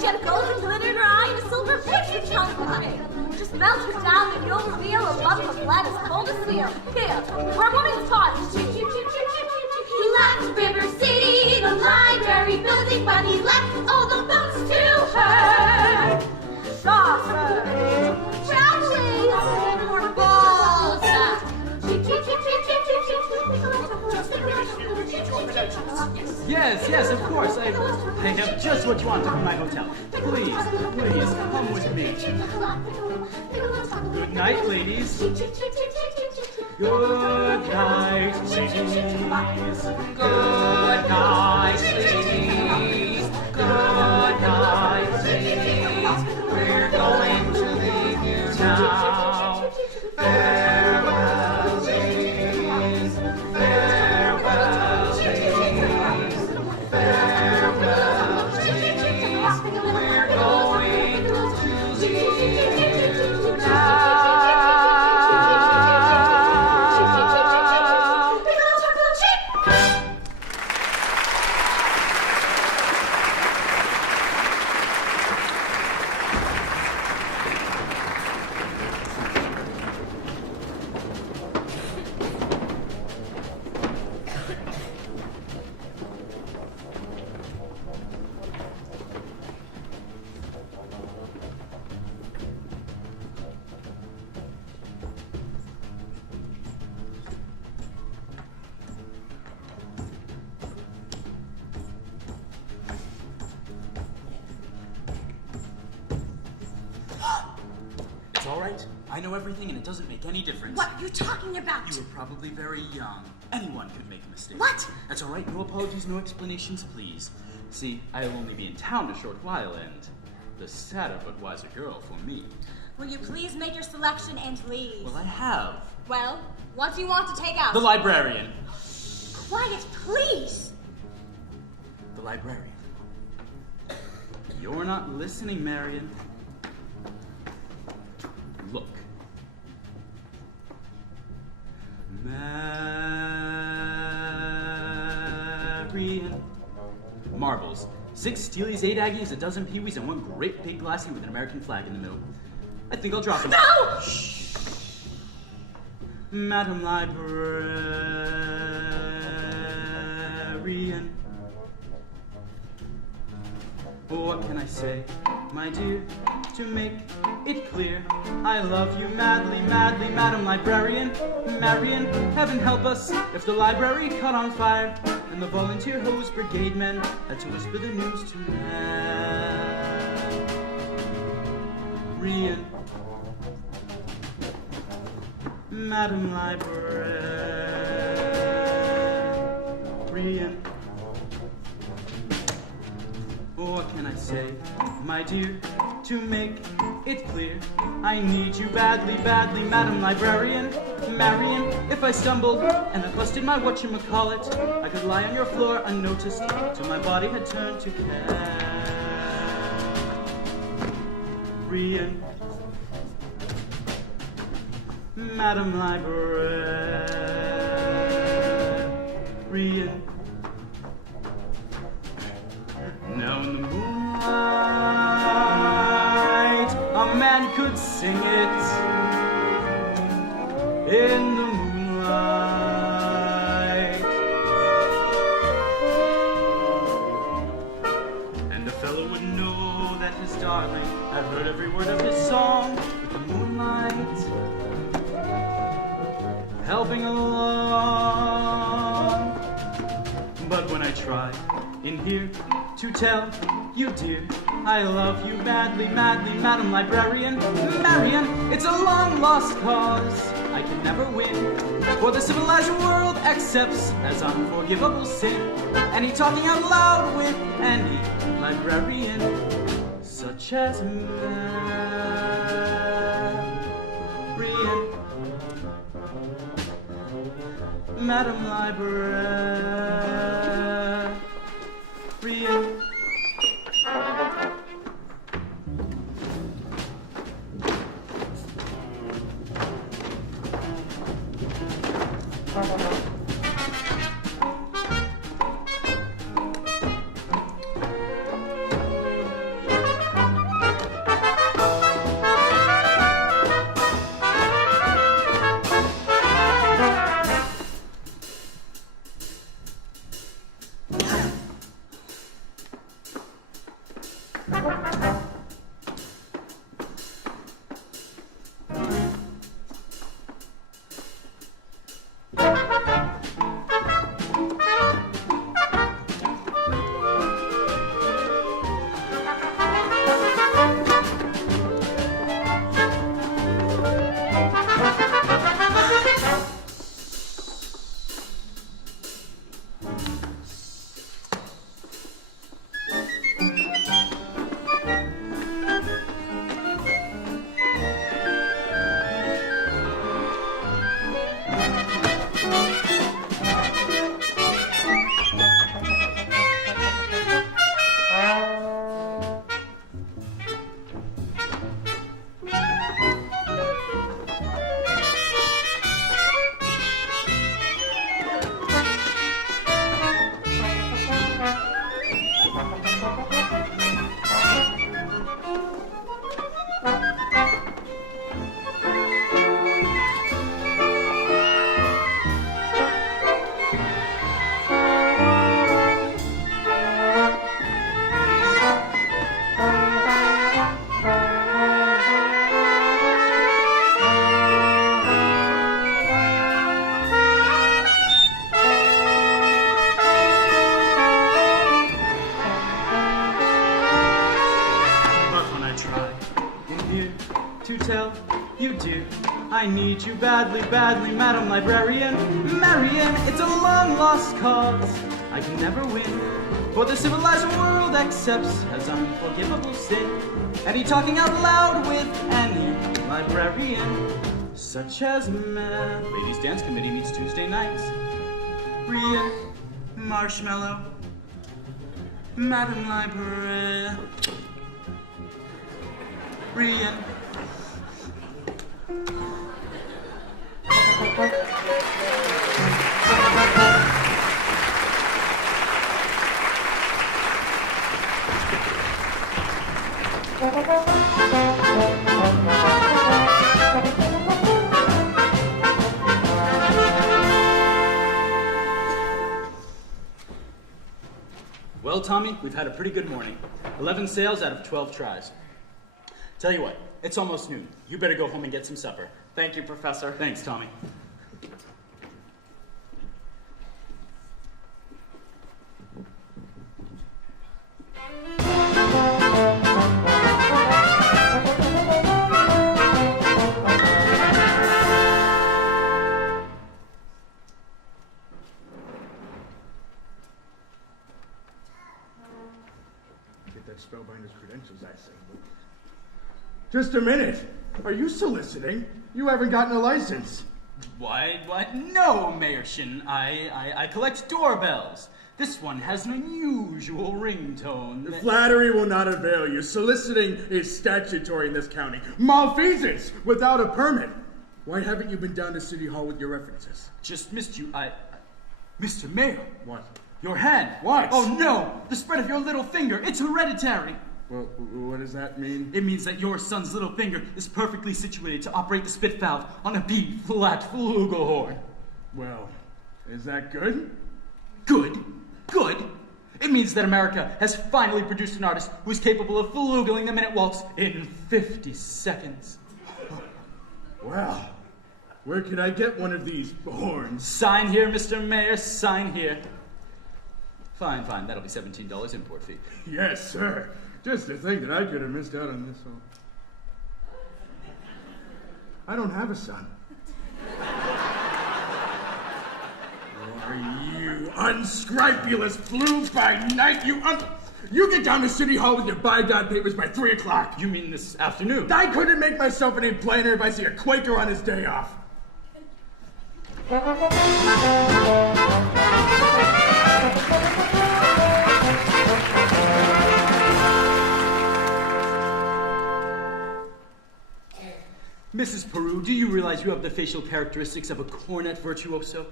she had a golden glitter in her eye and a silver picture tongue behind. Just melt her down and you'll reveal a lump of lead as cold as steel. Here, where a woman's taught. He left River City, the library building, but he left all the books to her. Chaucer, Rowley, or Balzac. Yes, of course. I have just what you want from my hotel. Please, come with me. Good night, ladies. Good night, ladies. Good night, ladies. Good night, ladies. We're going to leave you now. Farewell, ladies. Farewell, ladies. Farewell, ladies. We're going to leave you now. All right, I know everything and it doesn't make any difference. What are you talking about? You were probably very young. Anyone could make a mistake. What? That's all right, no apologies, no explanations, please. See, I'll only be in town a short while and the sadder but wiser girl for me. Will you please make your selection and leave? Well, I have. Well, what do you want to take out? The librarian. Quiet, please! The librarian. You're not listening, Marion. Look. Marion. Marbles. 6 Steelies, 8 Aggies, a dozen Pee-wees, and 1 great big glassy with an American flag in the middle. I think I'll drop them. No! Shh. Madam Librarian. What can I say, my dear, to make it clear? I love you madly, madly, Madam Librarian. Marion, heaven help us if the library caught on fire and the volunteer hose brigade men had to whisper the news to Marion. Madam Librarian. What can I say, my dear, to make it clear? I need you badly, badly, Madam Librarian. Marian, if I stumbled and I busted my whatchamacallit, I could lie on your floor unnoticed till my body had turned to carrion. Madam Librarian. Now in the moonlight, a man could sing it. In the moonlight, and a fellow would know that his darling had heard every word of his song with the moonlight helping along. But when I try in here to tell you, dear, I love you madly, madly, Madam Librarian. Marian, it's a long lost cause I can never win, for the civilized world accepts as unforgivable sin any talking out loud with any librarian, such as Marian. Madam Librarian. I need you badly, badly, Madam Librarian. Marian, it's a long-lost cause I can never win, for the civilized world accepts as unforgivable sin any talking out loud with any librarian, such as Ladies' Dance Committee meets Tuesday nights. Rian, Marshmallow, Madam Librarian. Rian. Well, Tommy, we've had a pretty good morning. 11 sales out of 12 tries. Tell you what, it's almost noon. You better go home and get some supper. Thank you, Professor. Thanks, Tommy. that spellbinder's credentials, I say. Just a minute. Are you soliciting? You haven't gotten a license. Why, no, Mayorchen. I collect doorbells. This one has an unusual ringtone. Flattery will not avail you. Soliciting is statutory in this county. Malfeasance without a permit. Why haven't you been down to City Hall with your references? Just missed you. Mr. Mayor. What? Your hand. What? Oh, no. The spread of your little finger. It's hereditary. Well, what does that mean? It means that your son's little finger is perfectly situated to operate the spit valve on a B-flat flugelhorn. Well, is that good? Good? Good? It means that America has finally produced an artist who is capable of flugling the minute waltz in 50 seconds. Well, where can I get one of these horns? Sign here, Mr. Mayor, sign here. Fine, that'll be $17 import fee. Yes, sir. Just to think that I could have missed out on this one. I don't have a son. You unscrupulous flew-by-night, You get down to City Hall with your by-God papers by 3 o'clock. You mean this afternoon? I couldn't make myself any plainer if I see a Quaker on his day off. Mrs. Peru, do you realize you have the facial characteristics of a cornet virtuoso?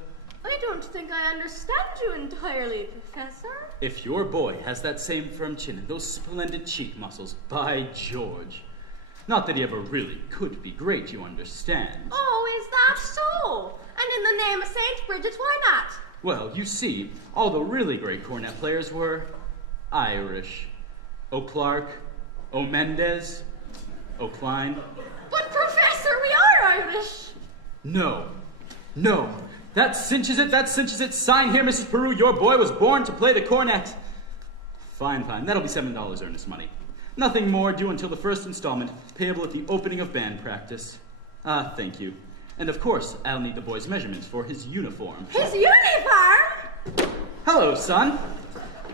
I don't think I understand you entirely, Professor. If your boy has that same firm chin and those splendid cheek muscles, by George. Not that he ever really could be great, you understand. Oh, is that so? And in the name of St. Bridget, why not? Well, you see, all the really great cornet players were Irish. O'Clark, O'Mendez, O'Klein. But, Professor, we are Irish. No. That cinches it. Sign here, Mrs. Peru. Your boy was born to play the cornet. Fine. That'll be $7 earnest money. Nothing more due until the first installment, payable at the opening of band practice. Thank you. And of course, I'll need the boy's measurements for his uniform. His uniform? Hello, son.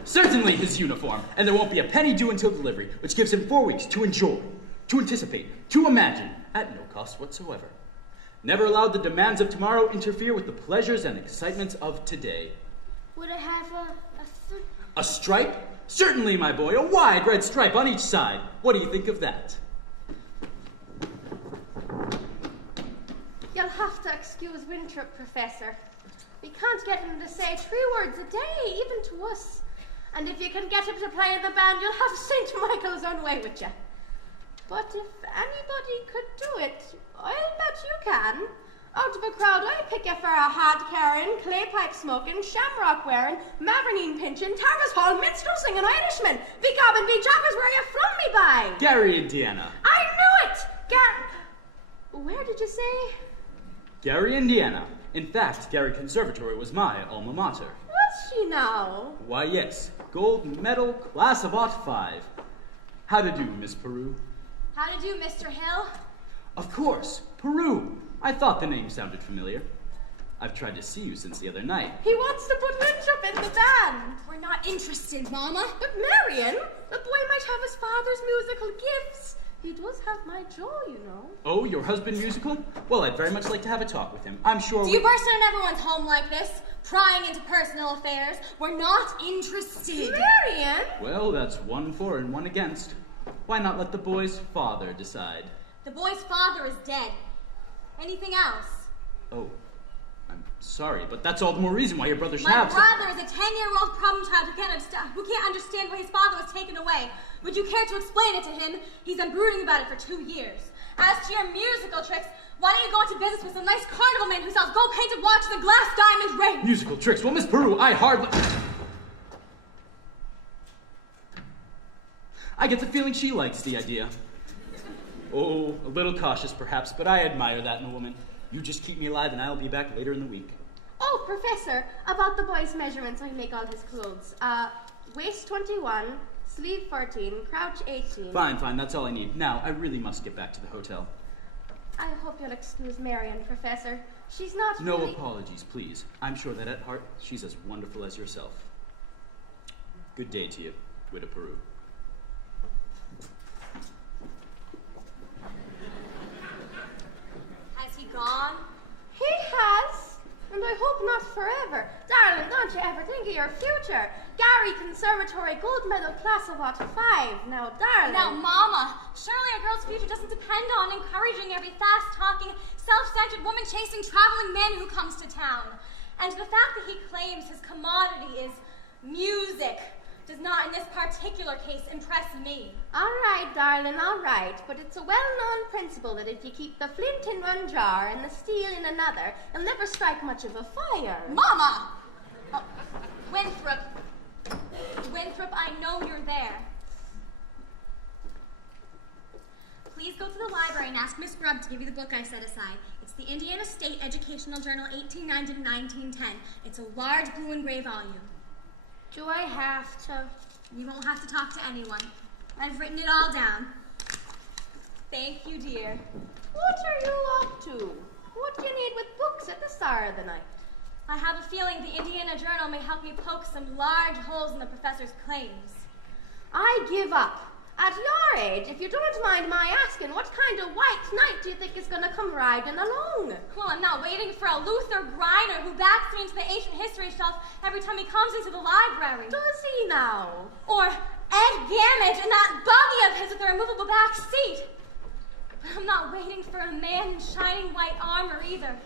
Certainly his uniform, and there won't be a penny due until delivery, which gives him 4 weeks to enjoy, to anticipate, to imagine, at no cost whatsoever. Never allow the demands of tomorrow interfere with the pleasures and excitements of today. Would it have A stripe? Certainly, my boy, a wide red stripe on each side. What do you think of that? You'll have to excuse Winthrop, Professor. We can't get him to say 3 words a day, even to us. And if you can get him to play in the band, you'll have St. Michael's own way with you. But if anybody could do it, I'll bet you can. Out of a crowd, I'll pick you for a hat-carrying, clay-pipe smoking, shamrock wearing, mavernine pinching, Tarbus Hall, minstrel singing Irishman. Be gobbin, be joggers, where you from me by? Gary, Indiana. I knew it! Where did you say? Gary, Indiana. In fact, Gary Conservatory was my alma mater. Was she now? Why, yes. Gold medal, class of '05. How to do, Miss Peru? How to do, Mr. Hill? Of course, Peru. I thought the name sounded familiar. I've tried to see you since the other night. He wants to put Winthrop in the band. We're not interested, Mama. But Marion, the boy might have his father's musical gifts. He does have my jaw, you know. Oh, your husband musical? Well, I'd very much like to have a talk with him. I'm sure Do you burst in everyone's home like this, prying into personal affairs? We're not interested. Marion! Well, that's 1 for and 1 against. Why not let the boy's father decide? The boy's father is dead. Anything else? Oh, I'm sorry, but that's all the more reason why your brother should My have brother is a 10-year-old problem child who can't understand why his father was taken away. Would you care to explain it to him? He's been brooding about it for 2 years. As to your musical tricks, why don't you go into business with some nice carnival man who sells gold-painted watches and glass diamond rings? Musical tricks? Well, Miss Peru, I get the feeling she likes the idea. Oh, a little cautious perhaps, but I admire that in a woman. You just keep me alive and I'll be back later in the week. Oh, Professor, about the boy's measurements, I make all his clothes. Waist 21, sleeve 14, crouch 18. Fine, that's all I need. Now, I really must get back to the hotel. I hope you'll excuse Marion, Professor. She's not No really... apologies, please. I'm sure that at heart, she's as wonderful as yourself. Good day to you, Widow Peru. future. Gary Conservatory Gold Medal Class of Art 5. Now, darling. Now, Mama, surely a girl's future doesn't depend on encouraging every fast-talking, self-centered, woman-chasing, traveling man who comes to town. And the fact that he claims his commodity is music does not, in this particular case, impress me. All right, darling, all right. But it's a well-known principle that if you keep the flint in one jar and the steel in another, you'll never strike much of a fire. Mama! Oh, Winthrop. Winthrop, I know you're there. Please go to the library and ask Miss Grubb to give you the book I set aside. It's the Indiana State Educational Journal, 1890 to 1910. It's a large blue and gray volume. Do I have to? You won't have to talk to anyone. I've written it all down. Thank you, dear. What are you up to? What do you need with books at the start of the night? I have a feeling the Indiana Journal may help me poke some large holes in the professor's claims. I give up. At your age, if you don't mind my asking, what kind of white knight do you think is going to come riding along? Well, I'm not waiting for a Luther Griner who backs me into the ancient history shelf every time he comes into the library. Does he now? Or Ed Gamage in that buggy of his with the removable back seat. But I'm not waiting for a man in shining white armor either.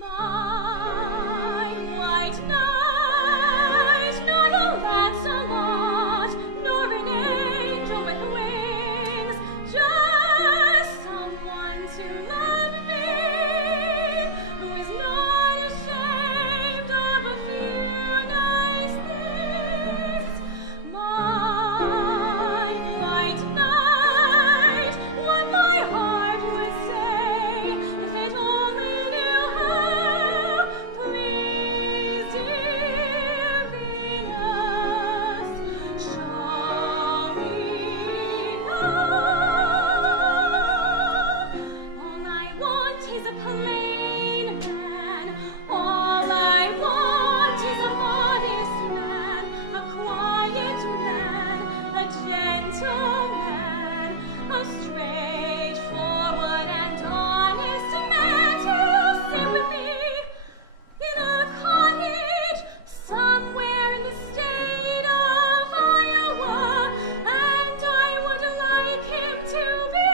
My white knight, not a Lancelot, nor an angel with wings, just someone to love me, who is not ashamed of a few nice things. My white knight, what my heart would say if it only knew how. Please, dear Venus, show me now. All I want is a plain man. All I want is a modest man, a quiet man, a gentle man, a straightforward and honest man to sit with me in a cottage somewhere in the state of Iowa, and I would like him to be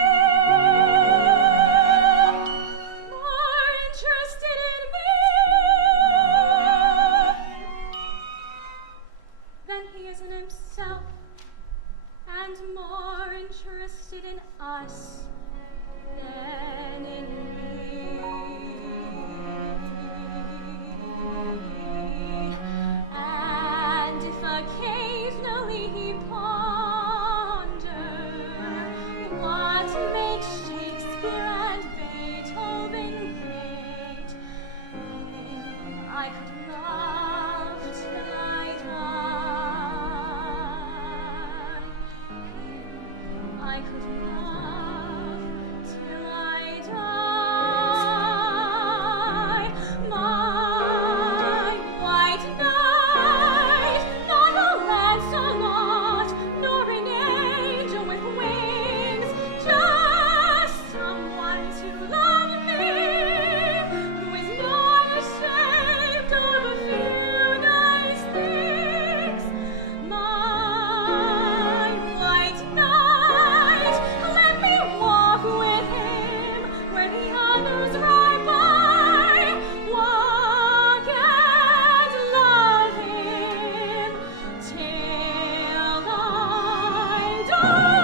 more interested in me than he is in himself, and more interested in us than in me. And if occasionally he ponder what makes Shakespeare and Beethoven great, him I could love till I die. Him I could love till I die. My white knight, not a Lancelot, nor an angel with wings, just someone to love me, who is not ashamed of a few nice things. My white knight, let me walk with him where the others ride by. Walk and love him till I die. Till I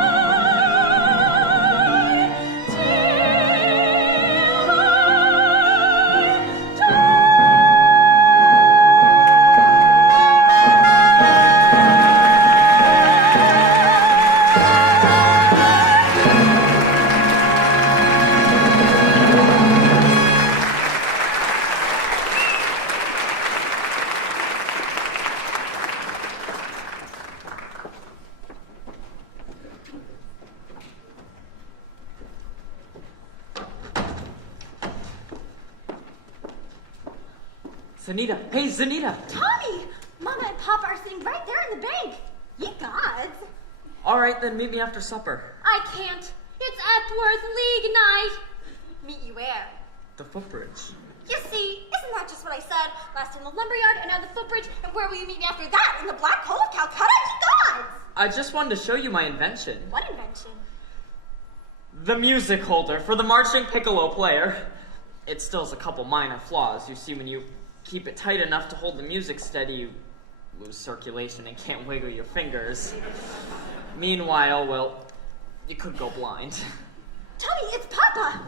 Zanita, hey, Zanita. Tommy! Mama and Papa are sitting right there in the bank. Ye gods! All right, then meet me after supper. I can't. It's Epworth League night. Meet you where? The footbridge. You see, isn't that just what I said? Last in the lumberyard, and now the footbridge, and where will you meet me after that? In the black hole of Calcutta? Ye gods! I just wanted to show you my invention. What invention? The music holder for the marching piccolo player. It still has a couple minor flaws. You see, when you keep it tight enough to hold the music steady, you lose circulation and can't wiggle your fingers. Meanwhile, well, you could go blind. Tommy, it's Papa!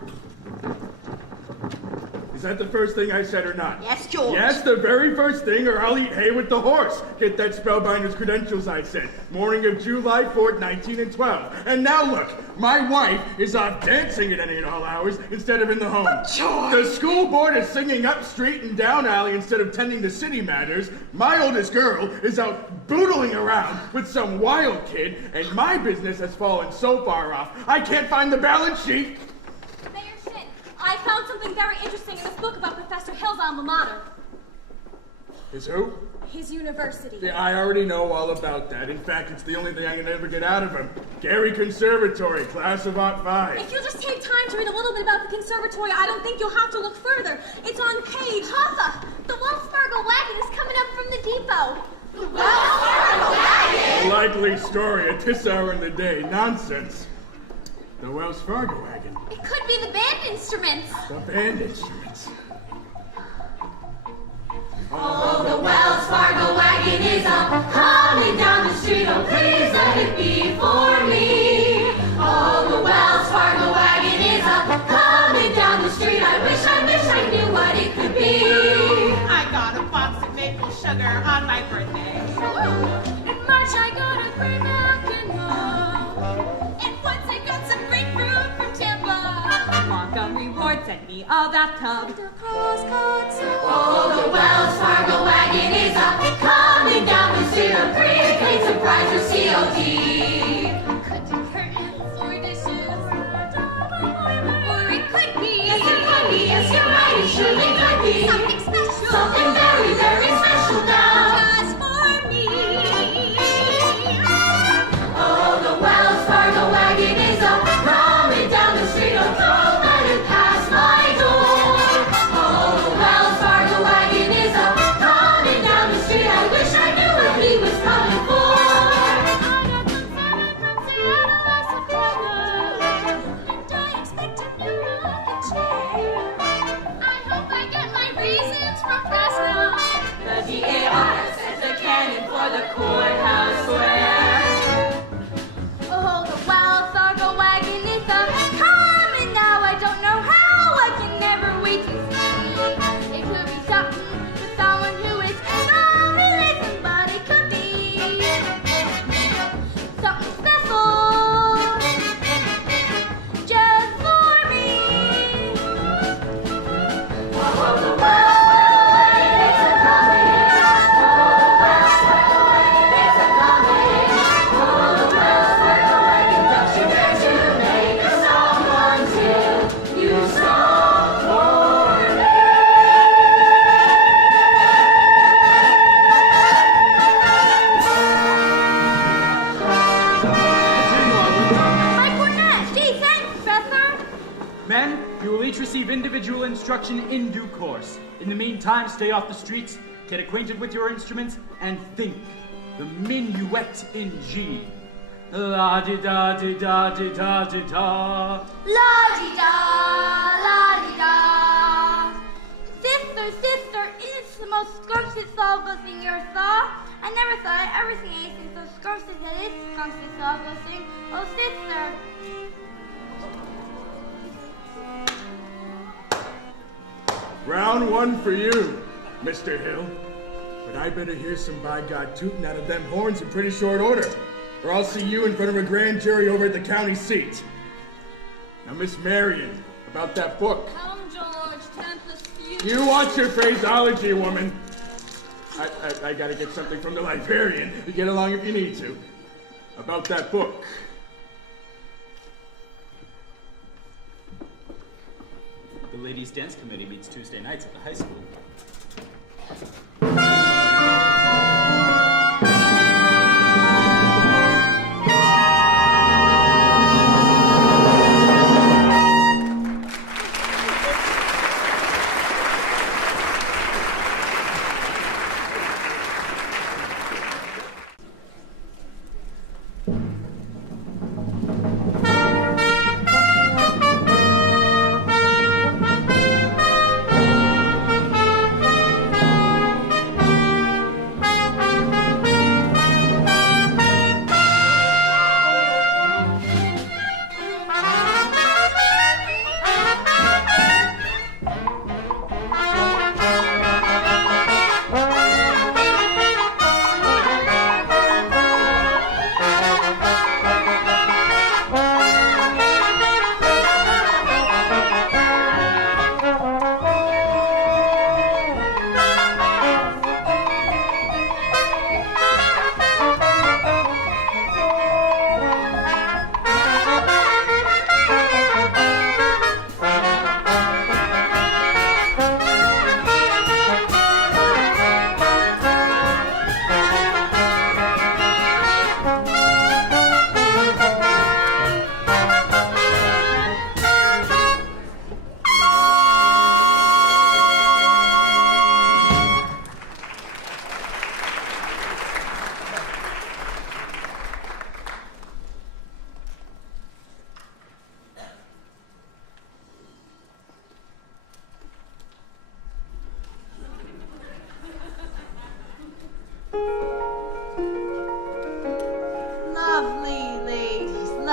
Is that the first thing I said or not? Yes, George. Yes, the very first thing, or I'll eat hay with the horse. Get that spellbinder's credentials I sent. Morning of July 4th, 1912. And now look, my wife is off dancing at any and all hours instead of in the home. But George! The school board is singing up street and down alley instead of tending to city matters. My oldest girl is out boodling around with some wild kid, and my business has fallen so far off, I can't find the balance sheet. Mayor Shin, I found something very interesting in this book about Professor Hill's alma mater. Is who? His university. Yeah, I already know all about that. In fact, it's the only thing I can ever get out of him. Gary Conservatory, class of '05. If you'll just take time to read a little bit about the conservatory, I don't think you'll have to look further. It's on page... Papa, the Wells Fargo wagon is coming up from the depot. The Wells Fargo wagon? A likely story at this hour in the day. Nonsense. The Wells Fargo wagon. It could be the band instruments. The band instruments. Oh, the Wells Fargo wagon is up, coming down the street. Oh, please let it be for me. Oh, the Wells Fargo wagon is up, coming down the street. I wish I knew what it could be. I got a box of maple sugar on my birthday. In March I got a great milk and roll. And once I got some grapefruit from Tampa. Montgomery Ward sent me a bathtub. Oh, the Wells Fargo wagon is up, coming down the street. A prepaid surprise for COD. Could do curtains or dishes. Or it could be. Yes, it could be. Yes, you're right. It surely could be. Something special. Something very, very special now. Just for me. Oh, the Wells Fargo wagon is up, coming down the street. Oh, don't let it pass my door. Oh, the Wells Fargo wagon is up, coming down the street. I wish I knew what he was coming for. I got some Santa from Seattle, lots of flowers. And I expect a new rocking chair. I hope I get my raisins from Fresno. The DAR sends a cannon for the courthouse square. Oh, the Wells Fargo wagon is up, coming now. I don't know how, I can never wait to see. It could be something for someone who is not religion, but it could be something special just for me. Oh, the Wells Fargo wagon is a-coming. Oh, the Wells Fargo wagon is a-coming. Oh, the Wells Fargo wagon, don't you dare to make a song until you song for me. My cornet! Gee, thanks, Professor! Men, you will each receive individual instruction in due course. In the meantime, stay off the streets, get acquainted with your instruments, and think. The minuet in G. La-di-da-di-da-di-da-di-da. La-di-da, la-di-da. Sister, sister, it's the most scrumptious song thing you ever saw. I never thought I'd ever sing anything so scrumptious as this scrumptious song thing. Oh, sister. Round one for you, Mr. Hill. But I better hear some by God tootin' out of them horns in pretty short order, or I'll see you in front of a grand jury over at the county seat. Now, Miss Marion, about that book. Come, George, Tempest, You watch your phraseology, woman. I gotta get something from the librarian. You get along if you need to. About that book. The ladies' dance committee meets Tuesday nights at the high school.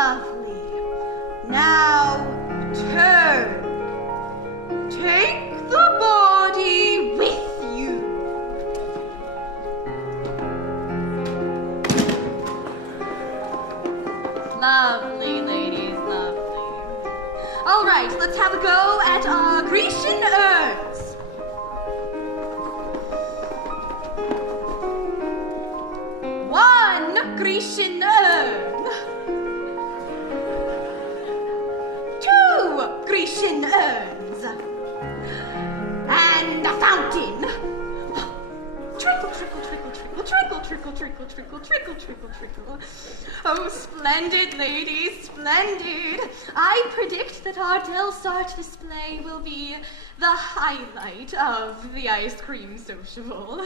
Lovely. Now turn. Take the body with you. Lovely, ladies, lovely. All right, let's have a go at our Grecian urns. One Grecian urn. Two Grecian urns. And a fountain. Trickle, trickle, trickle, trickle, trickle, trickle, trickle, trickle, trickle, trickle, trickle. Oh, splendid, ladies, splendid. I predict that our Delsart display will be the highlight of the ice cream sociable.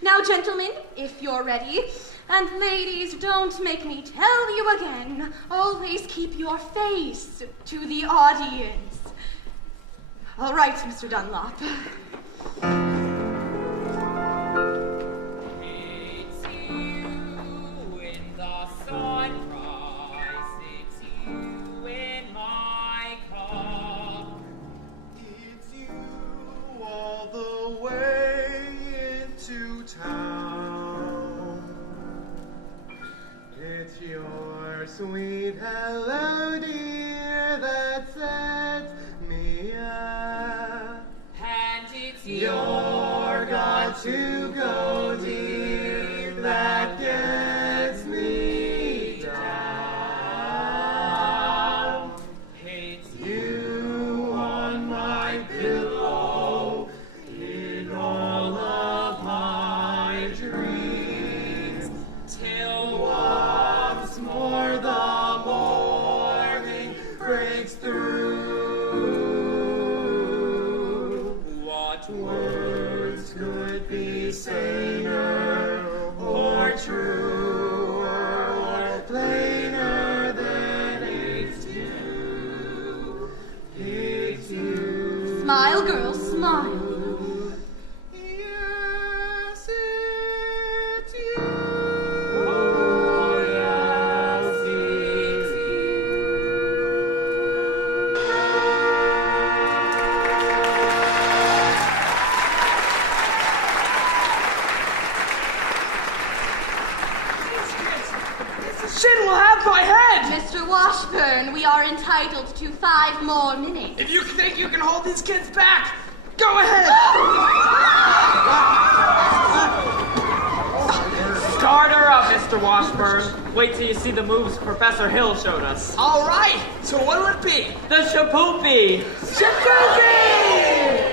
Now, gentlemen, if you're ready, and ladies, don't make me tell you again, always keep your face to the audience. All right, Mr. Dunlop. It's you in the sunrise, it's you in my car. It's you all the way into town. It's your sweet hello, dear, that sets me up. And it's You're got to go, dear, that gets me down. It's You on my pillow, in all of my dreams, till once more the morning breaks through. What words could be saner or truer or plainer than it's you? It's you. Smile, girls, smile. Yes, it's you. Oh, yes, it's This shit will have my head! Mr. Washburn, we are entitled to 5 more minutes. If you think you can hold these kids back, go ahead! Start her up, Mr. Washburn. Wait till you see the moves Professor Hill showed us. All right, so what'll it be? The Shapoopy! Shapoopy!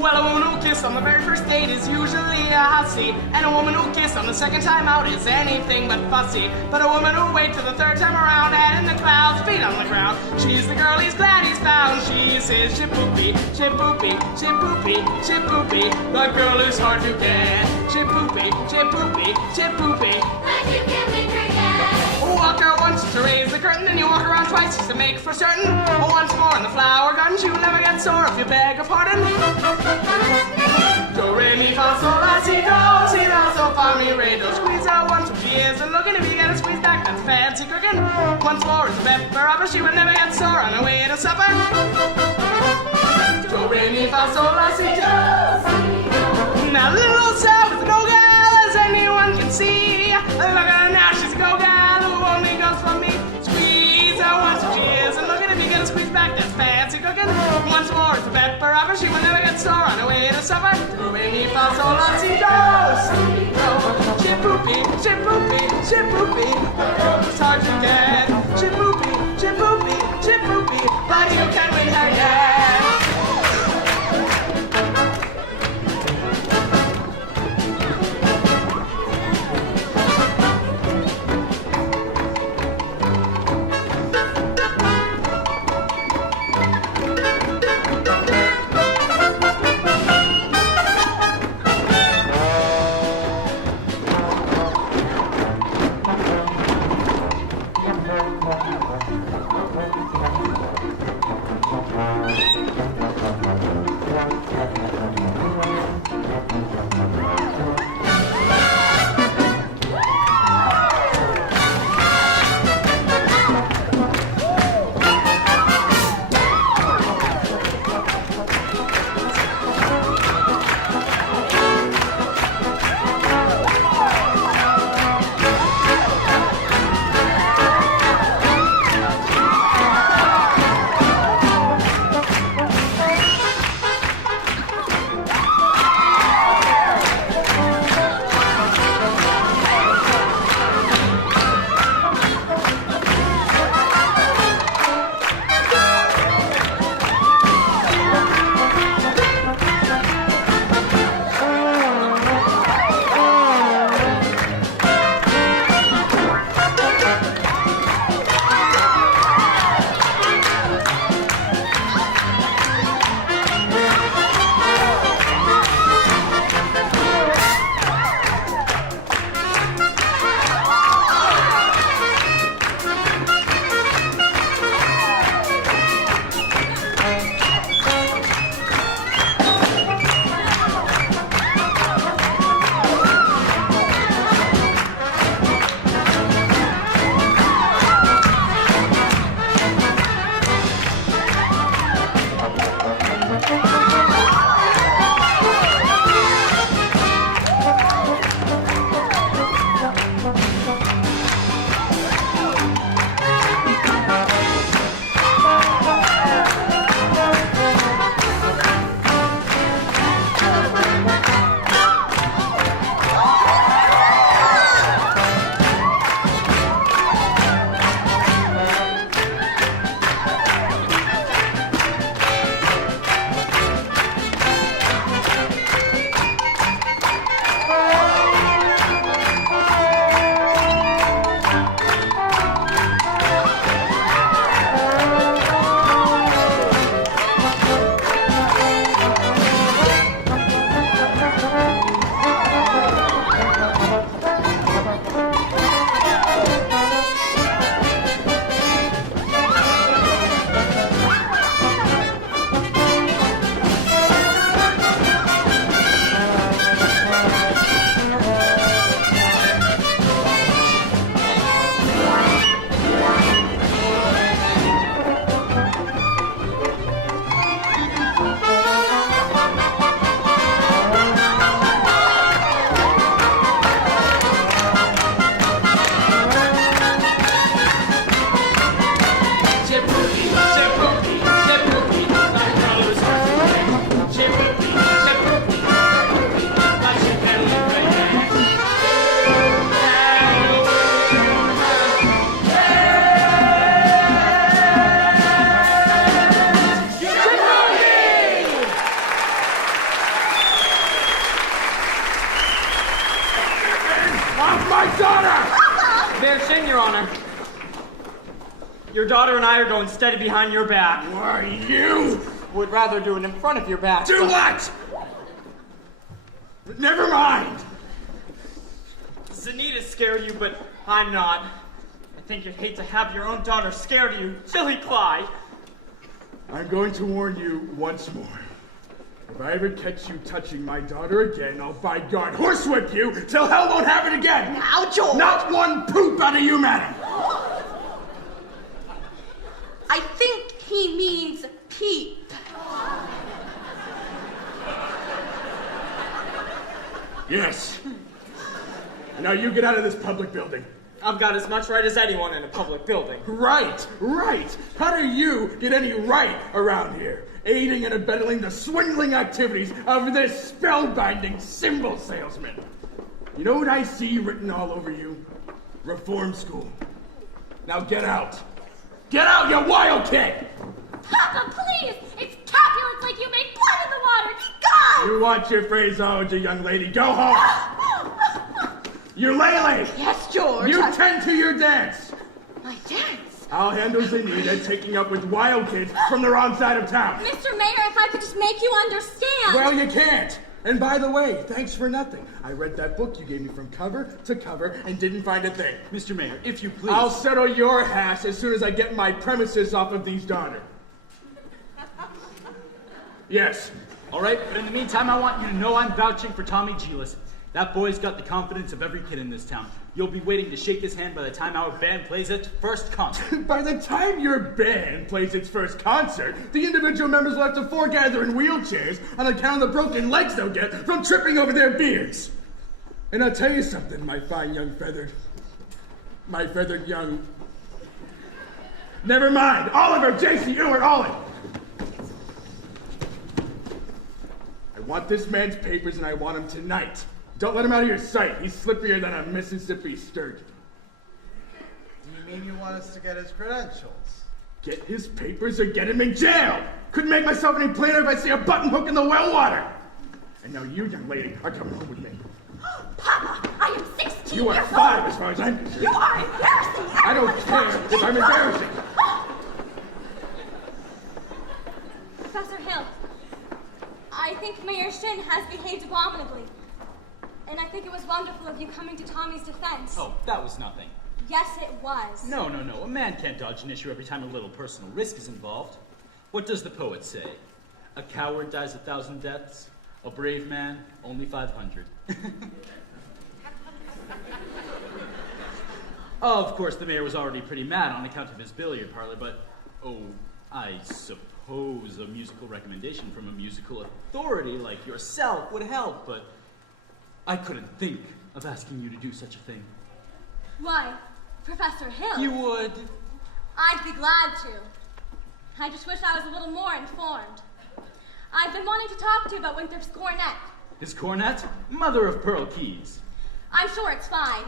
Well, a woman who kissed on the very first date is usually a hussy, and a woman who kissed on the second time out is anything but fussy. But a woman who waits till the third time around, head in the clouds, feet on the ground, she's the girl he's glad he's found. She says, Shapoopy, Shapoopy, Shapoopy, Shapoopy, the girl is hard to get. Shapoopy, Shapoopy, Shapoopy. But you can make her get. Walk her once to raise the curtain, and you walk around twice just to make for certain. Once more in the flower garden, you'll never get sore if you beg a pardon. Do, re, mi, fa, sol, la, si, do, si, la, sol, fa, mi, re, do. Squeeze out once when she isn't looking. If you get a squeeze back, that's fancy cooking. Once more is a pepper rubber, she will never get sore on her way to supper. Do, re, mi, fa, sol, la, si, do. Now, little old Sal is a go-gal, as anyone can see. Look at her now, she's a go-gal who only goes for me. Squeeze out once when she isn't looking. If you get a squeeze back, that's fancy cooking. Once more is a pepper rubber, she will never get sore on her way to supper. Do, re, mi, fa, sol, la, si, do, si, do. Shapoopy, Shapoopy, Shapoopy, the girl is hard to get. Shapoopy, Shapoopy, Shapoopy, but you can win her yet. my daughter! There's Your Honor. Your daughter and I are going steady behind your back. Why, you? Would rather do it in front of your back. Do what? Never mind. Zanita scared you, but I'm not. I think you'd hate to have your own daughter scared of you, silly Clyde. I'm going to warn you once more. If I ever catch you touching my daughter again, I'll by God horsewhip you till hell won't have it again. Now, George. Not one poop out of you, madam. I think he means peep. Yes. Now you get out of this public building. I've got as much right as anyone in a public building. Right. How do you get any right around here? Aiding and abetting the swindling activities of this spellbinding symbol salesman. You know what I see written all over you? Reform school. Now get out. Get out, you wild kid! Papa, please! It's Capulets like you make blood in the water! Go! You watch your phraseology, young lady. Go home! Eulalie! Yes, George. You tend to your dance! My dance? I'll handle Zanita taking up with wild kids from the wrong side of town. Mr. Mayor, if I could just make you understand. Well, you can't. And by the way, thanks for nothing. I read that book you gave me from cover to cover and didn't find a thing. Mr. Mayor, if you please. I'll settle your hash as soon as I get my premises off of these daughter. Yes. All right, but in the meantime, I want you to know I'm vouching for Tommy Gilas. That boy's got the confidence of every kid in this town. You'll be waiting to shake his hand by the time our band plays its first concert. By the time your band plays its first concert, the individual members will have to foregather in wheelchairs on account of the broken legs they'll get from tripping over their beards. And I'll tell you something, my fine young feathered young... Never mind, Oliver, J.C. Ewart, Ollie. I want this man's papers and I want him tonight. Don't let him out of your sight. He's slipperier than a Mississippi sturgeon. Do you mean you want us to get his credentials? Get his papers or get him in jail. Couldn't make myself any plainer if I see a button hook in the well water. And now you, young lady, are coming home with me. Papa, I am 16 You are years 5 old. as far as I'm concerned. You are embarrassing. I don't care if I'm embarrassing. Professor Hill, I think Mayor Shin has behaved abominably. And I think it was wonderful of you coming to Tommy's defense. Oh, that was nothing. Yes, it was. No. A man can't dodge an issue every time a little personal risk is involved. What does the poet say? A coward dies 1,000 deaths. A brave man, only 500. Of course, the mayor was already pretty mad on account of his billiard parlor, but, I suppose a musical recommendation from a musical authority like yourself would help, but I couldn't think of asking you to do such a thing. Why, Professor Hill? You would? I'd be glad to. I just wish I was a little more informed. I've been wanting to talk to you about Winthrop's cornet. His cornet? Mother of pearl keys. I'm sure it's fine,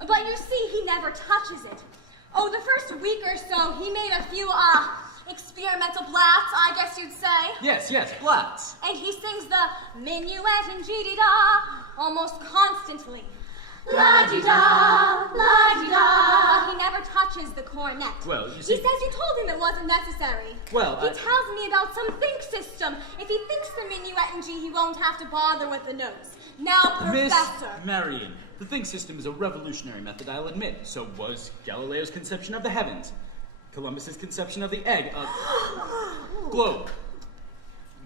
but you see, he never touches it. Oh, the first week or so, he made a few, experimental blats, I guess you'd say. Yes, blats. And he sings the minuet in G-D-da almost constantly. La-di-da, la-di-da. But he never touches the cornet. Well, you see... He says you told him it wasn't necessary. Well, He tells me about some think system. If he thinks the minuet in G, he won't have to bother with the notes. Now, Professor. Miss Marion, the think system is a revolutionary method, I'll admit. So was Galileo's conception of the heavens. Columbus's conception of the egg, globe.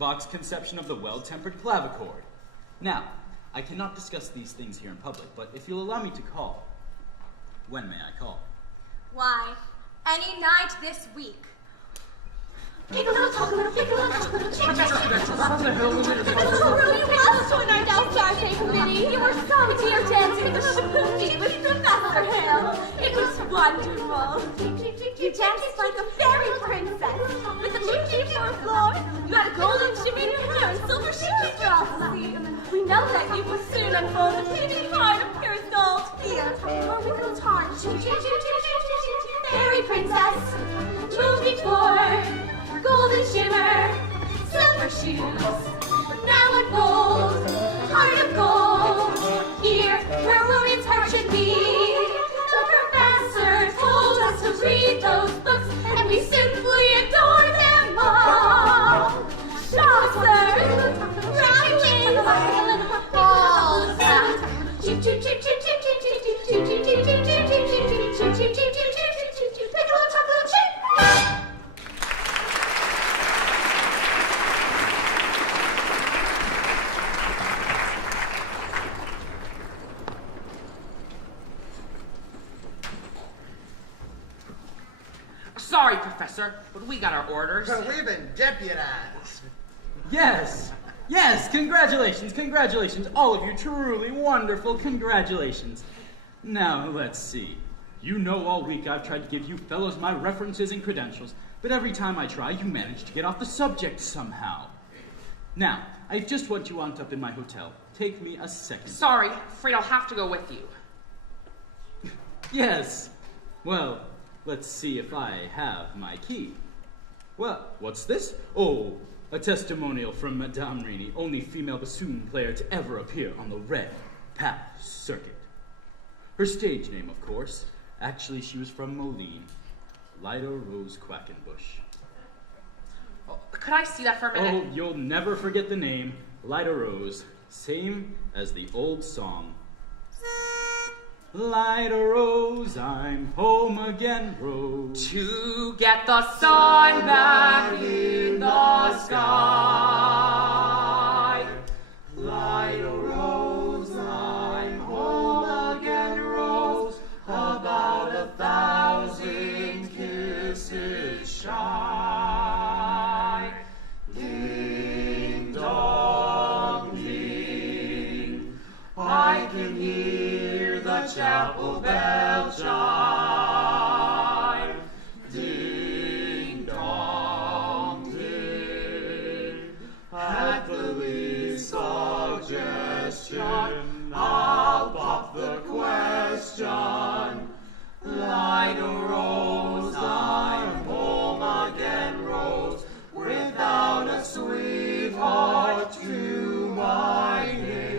Bach's conception of the well-tempered clavichord. Now, I cannot discuss these things here in public, but if you'll allow me to call, when may I call? Why, any night this week. Pick a little talk, little pick a little talk, little chit chat. Oh, really was to an All-Star Day committee. You were so dear dancing the shaboom with Professor Hill. It was wonderful. You danced like a fairy princess with the moonbeam on the floor. You had a golden shimmy in your hair and silver shoes for all to see. We know that you will soon unfold the fleeting heart of pure gold here. Where we could tarn. Fairy princess, move before. Golden shimmer, silver shoes, now unfold, heart of gold, here where William's heart should be. Sorry, Professor, but we got our orders. So we've been deputized. Yes, congratulations, all of you, truly wonderful congratulations. Now, let's see. You know all week I've tried to give you fellows my references and credentials, but every time I try, you manage to get off the subject somehow. Now, I just want you on up in my hotel. Take me a second. Sorry, afraid I'll have to go with you. Yes. Well, let's see if I have my key. Well, what's this? Oh, a testimonial from Madame Rini, only female bassoon player to ever appear on the Red Path circuit. Her stage name, of course. Actually, she was from Moline. Lida Rose Quackenbush. Oh, could I see that for a minute? Oh, you'll never forget the name. Lida Rose. Same as the old song. Lida Rose, I'm home again, Rose. To get the sun back in the sky. Lida Rose, I'm home again, Rose. About 1,000 kisses shy. Ding dong ding, I can hear the chapel bell chime. Ding dong ding, at the least suggestion, I'll pop the question. Lida Rose, I'm home again, Rose, without a sweetheart to my name.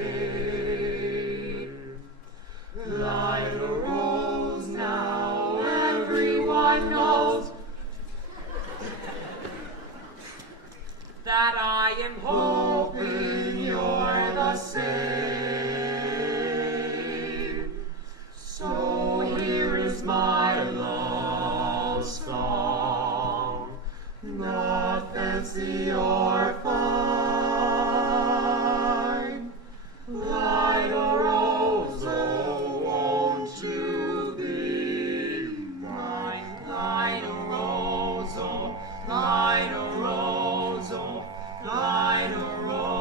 Lida Rose, now everyone knows that I am hoping you're the same. So here is my love song, not fancy or fine. Lida Rose, oh, won't you be mine? Lida Rose, oh, Lida Rose, oh, Lida Rose.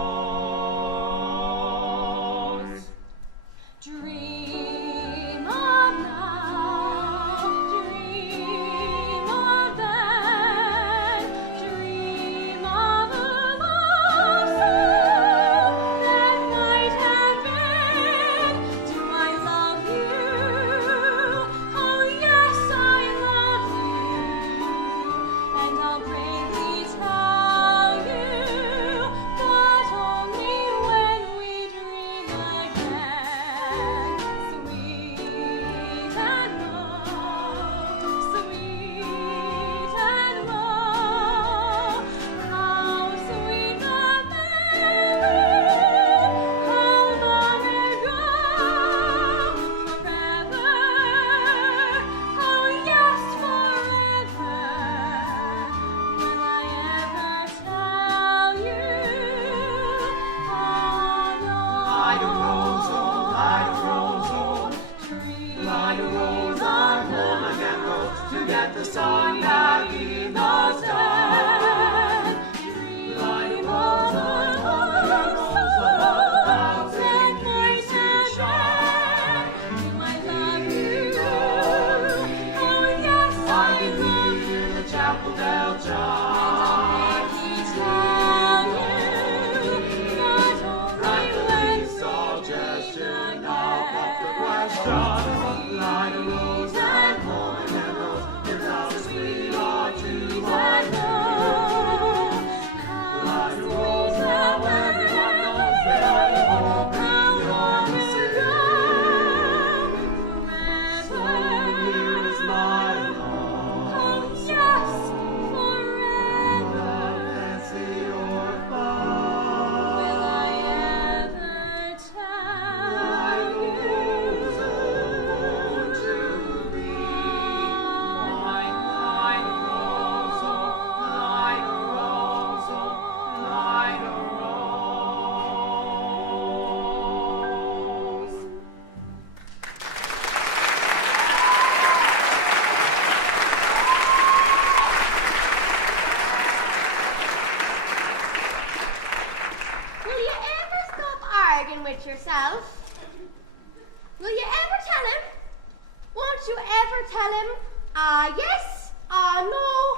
Dream of now, dream of then, dream of a love song that might have been. Do I love you? Oh yes, I love you, and I'll bravely tell you, but only when we dream again. Sweet and low, sweet and low, how sweet the melody, how long ago, forever, oh yes, forever, will I ever tell you, oh no. Lida Rose, oh, Lida Rose, oh, Lida Rose, I'm home again, Rose, to get the sun back in the sky. Lida Rose, I'm home again, Rose, about 1,000 kisses shy. Do I love you? Oh yes, I can hear the chapel bell chime. Suggestion, I'll pop the question. Lida Rose, I'm home again, Rose, without a sweetheart to my name. Lida Rose, now everyone knows that I am hoping you're the same. So here is my love. oh yes, forever. Fancy or fun. Will I ever tell you? tell him, yes, no,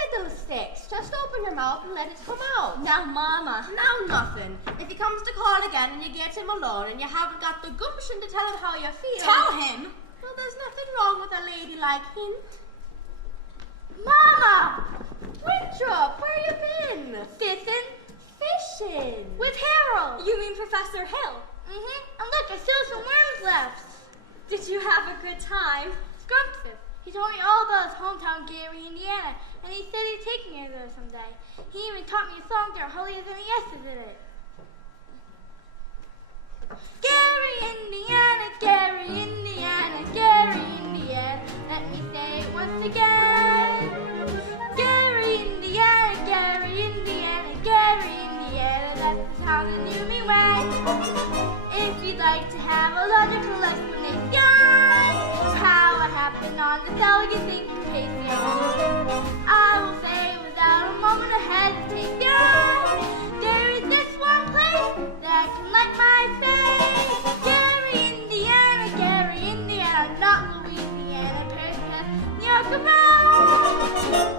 fiddlesticks. Just open your mouth and let it come out. Now, Mama. Now nothing. If he comes to call again and you get him alone and you haven't got the gumption to tell him how you feel. Tell him. Well, there's nothing wrong with a lady like him. Mama! Winthrop, where you been? Fishing. With Harold. You mean Professor Hill? Mm-hmm. And look, I still some worms left. Did you have a good time? Scrumptious. He told me all about his hometown, Gary, Indiana, and he said he'd take me there someday. He even taught me a song there, holier than yesterday. Gary, Indiana, Gary, Indiana, Gary, Indiana. Let me say it once again. Gary, Indiana, Gary, Indiana, Gary, Indiana. That's the town that knew me when. If you'd like to have a logical explanation, how it happened on this elegant syncopation, I will say without a moment of hesitation, there is this one place that can light my face. Gary, Indiana, not Louisiana, Persia, New York around.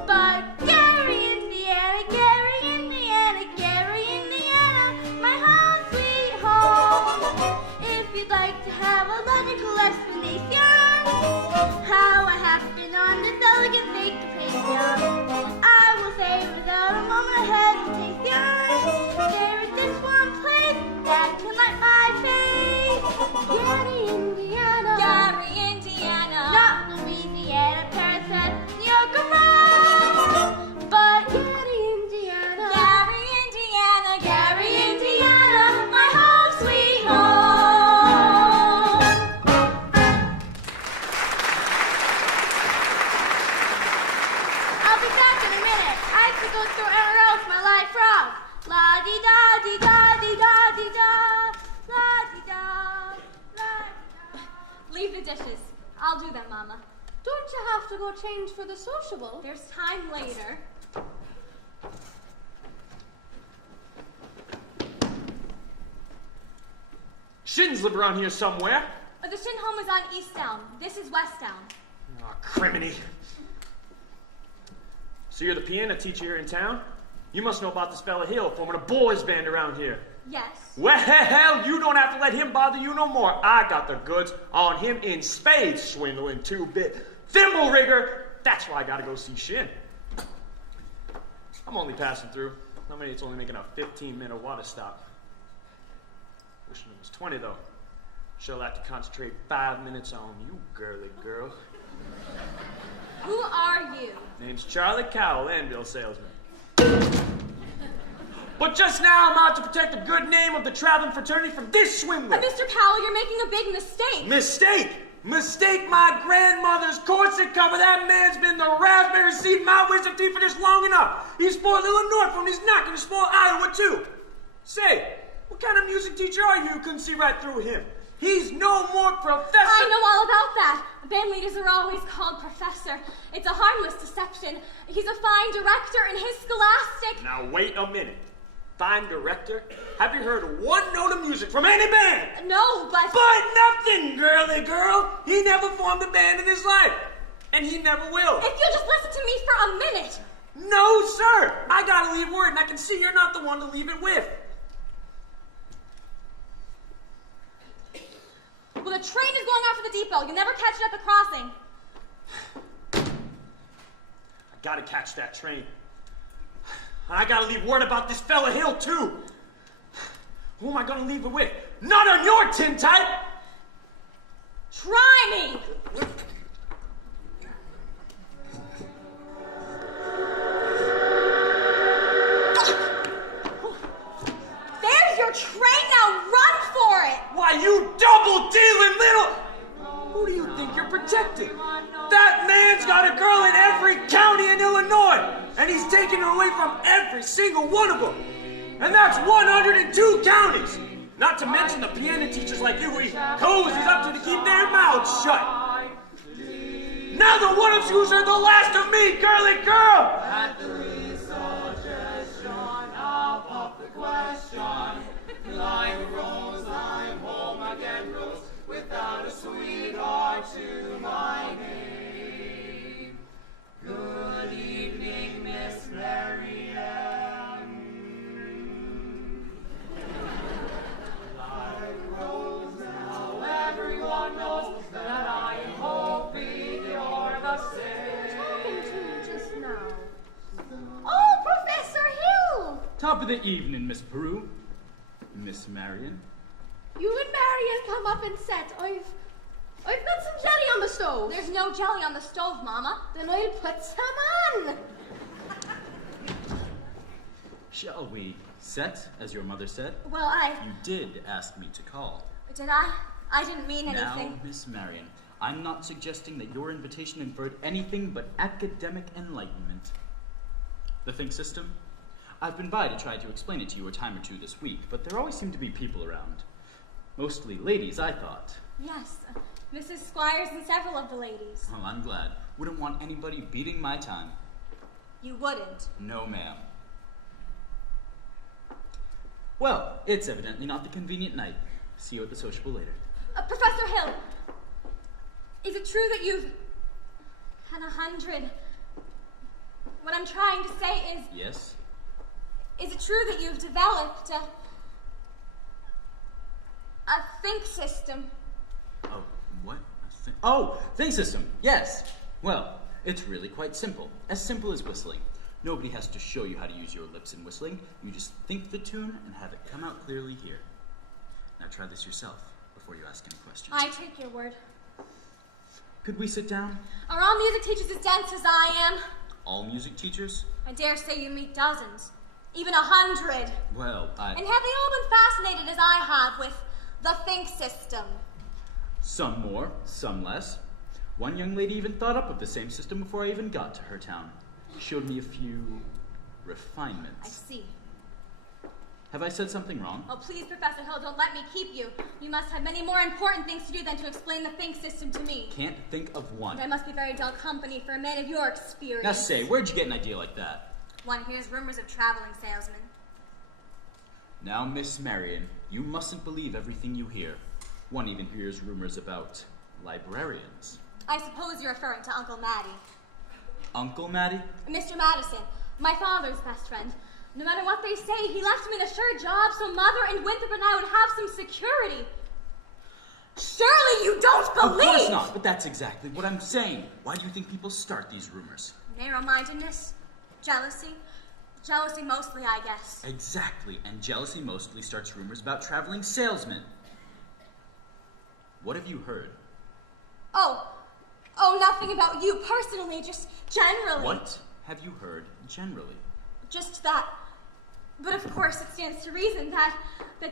But Gary, Indiana, my home sweet home. If you'd like to have a logical explanation, how it happened on this elegant syncopation, I will say without a moment of hesitation, there is this one place that can light my face. Gary, Indiana, not Louisiana, Paris, New York around. But Gary, Indiana, my home sweet home. I'll be back in a minute. I have to go through anywhere else my life frog. La di da di da di da di da. La di da. La di da. Leave the dishes. I'll do them, Mama. Don't you have to go change for the sociable? There's time later. Shins live around here somewhere. The Shin home is on East Down. This is West Down. Ah, criminy. So you're the piano teacher here in town? You must know about this fella Hill forming a boys band around here. Yes. Well, you don't have to let him bother you no more. I got the goods on him in spades, swindling 2-bit. Thimble rigger, that's why I gotta go see Shin. I'm only passing through. How many? It's only making a 15-minute water stop. Wishing it was 20, though. She'll have to concentrate 5 minutes on you, girly girl. Who are you? Name's Charlie Cowell, anvil salesman. But just now, I'm out to protect the good name of the traveling fraternity from this swindler. Mr. Powell, you're making a big mistake. Mistake? Mistake my grandmother's corset cover. That man's been the raspberry seed in my wisdom teeth for this long enough. He spoiled Illinois from his knock and he spoiled Iowa, too. Say, what kind of music teacher are you who couldn't see right through him? He's no more professor. I know all about that. Band leaders are always called professor. It's a harmless deception. He's a fine director in his scholastic. Now, wait a minute. Fine director? Have you heard one note of music from any band? No, but... But nothing, girly girl. He never formed a band in his life. And he never will. If you'll just listen to me for a minute. No, sir. I gotta leave word, and I can see you're not the one to leave it with. Well, the train is going off for the depot. You'll never catch it at the crossing. I gotta catch that train. And I gotta leave word about this fella Hill, too. Who am I gonna leave it with? Not on your tin type! Try me! There's your train, now run for it! Why, you double-dealing little... Who do you think you're protecting? That man's got a girl in every county in Illinois, and he's taking her away from every single one of them. And that's 102 counties. Not to mention the piano teachers like you who he cozies up to keep their mouths shut. Now the one-of-twos are the last of me, girly girl! At the least suggestion of the question, like a rose, I'm home again, Rose, without a sweetheart. reply to my name. Good evening, Miss Marianne. Life grows now, everyone knows that I am hoping you're the same. Talking to you just now. Oh, Professor Hill! Top of the evening, Miss Peru. Miss Marion. You and Marion come up and set. I've got some jelly on the stove. There's no jelly on the stove, Mama. Then I'll put some on. Shall we set, as your mother said? Well, You did ask me to call. Did I? I didn't mean Now, anything. Miss Marion, I'm not suggesting that your invitation inferred anything but academic enlightenment. The think system? I've been by to try to explain it to you a time or two this week, but there always seem to be people around. Mostly ladies, I thought. Yes, Mrs. Squires and several of the ladies. Well, I'm glad. Wouldn't want anybody beating my time. You wouldn't. No, ma'am. Well, it's evidently not the convenient night. See you at the sociable later. Professor Hill, is it true that you've had 100? What I'm trying to say is... Yes? Is it true that you've developed a think system? Oh, what? Oh, think system. Yes. Well, it's really quite simple. As simple as whistling. Nobody has to show you how to use your lips in whistling. You just think the tune and have it come out clearly here. Now try this yourself before you ask any questions. I take your word. Could we sit down? Are all music teachers as dense as I am? All music teachers? I dare say you meet dozens. Even 100. Well, And have they all been fascinated as I have with the think system? Some more, some less. One young lady even thought up of the same system before I even got to her town. Showed me a few refinements. I see. Have I said something wrong? Oh, please, Professor Hill, don't let me keep you. You must have many more important things to do than to explain the think system to me. Can't think of one. I must be very dull company for a man of your experience. Now say, where'd you get an idea like that? One hears rumors of traveling salesmen. Now, Miss Marion, you mustn't believe everything you hear. One even hears rumors about librarians. I suppose you're referring to Uncle Matty. Uncle Matty? Mr. Madison, my father's best friend. No matter what they say, he left me an assured job so Mother and Winthrop and I would have some security. Surely you don't believe! Of course not, but that's exactly what I'm saying. Why do you think people start these rumors? Narrow-mindedness, jealousy. Jealousy mostly, I guess. Exactly, and jealousy mostly starts rumors about traveling salesmen. What have you heard? Oh, nothing about you personally, just generally. What have you heard generally? Just that. But of course, it stands to reason that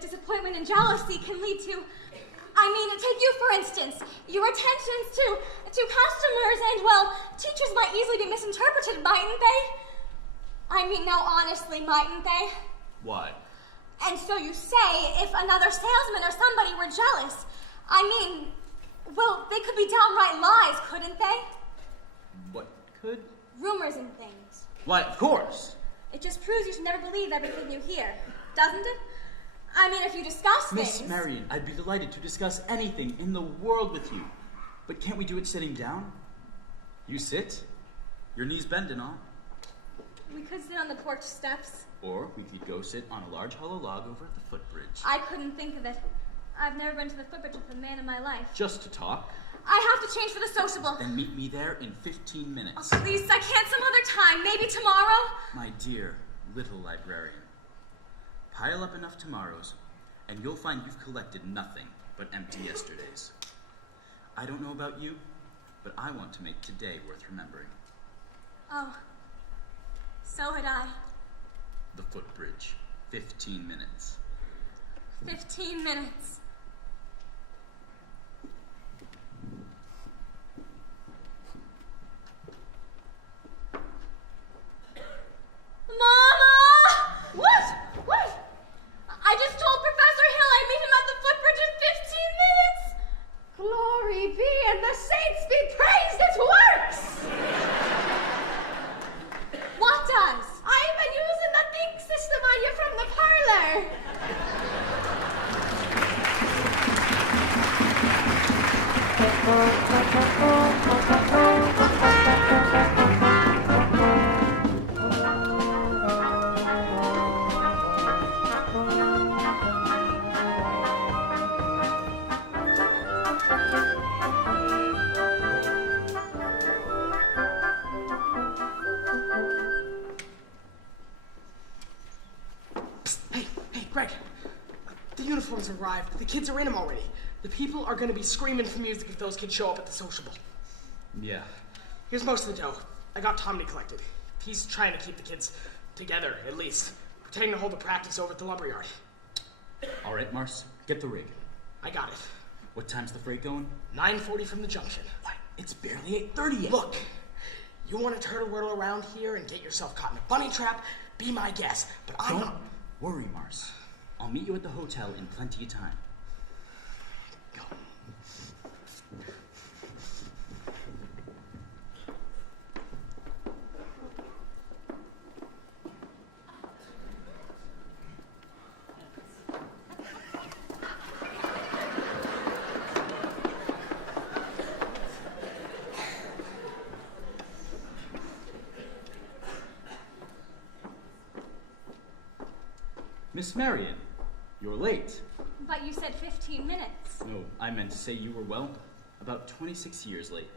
disappointment and jealousy can lead to... take you for instance. Your attentions to customers and, well, teachers might easily be misinterpreted, mightn't they? Now honestly, mightn't they? Why? And so you say, if another salesman or somebody were jealous, well, they could be downright lies, couldn't they? What could? Rumors and things. Why, of course. It just proves you should never believe everything you hear, doesn't it? If you discuss Miss things... Marion, I'd be delighted to discuss anything in the world with you. But can't we do it sitting down? You sit, your knees bend and all. We could sit on the porch steps. Or we could go sit on a large hollow log over at the footbridge. I couldn't think of it. I've never been to the footbridge with a man in my life. Just to talk. I have to change for the sociable. Then meet me there in 15 minutes. Oh, please, I can't some other time. Maybe tomorrow? My dear little librarian, pile up enough tomorrows, and you'll find you've collected nothing but empty yesterdays. I don't know about you, but I want to make today worth remembering. Oh, so had I. The footbridge, 15 minutes. 15 minutes. Mama! What? I just told Professor Hill I'd meet him at the footbridge in 15 minutes. Glory be and the saints be praised, it works! What does? I've been using the think system on you from the parlor. Hey, Greg. The uniforms arrived. The kids are in them already. The people are going to be screaming for music if those kids show up at the sociable. Yeah. Here's most of the dough. I got Tommy collected. He's trying to keep the kids together, at least. Pretending to hold a practice over at the lumberyard. All right, Mars, get the rig. I got it. What time's the freight going? 9:40 from the junction. What? It's barely 8:30 yet. Look, you want to turtle around here and get yourself caught in a bunny trap, be my guest. But I'm not... Worry, Mars. I'll meet you at the hotel in plenty of time. Go. Miss Marion, you're late. But you said 15 minutes. No, I meant to say you were, well, about 26 years late.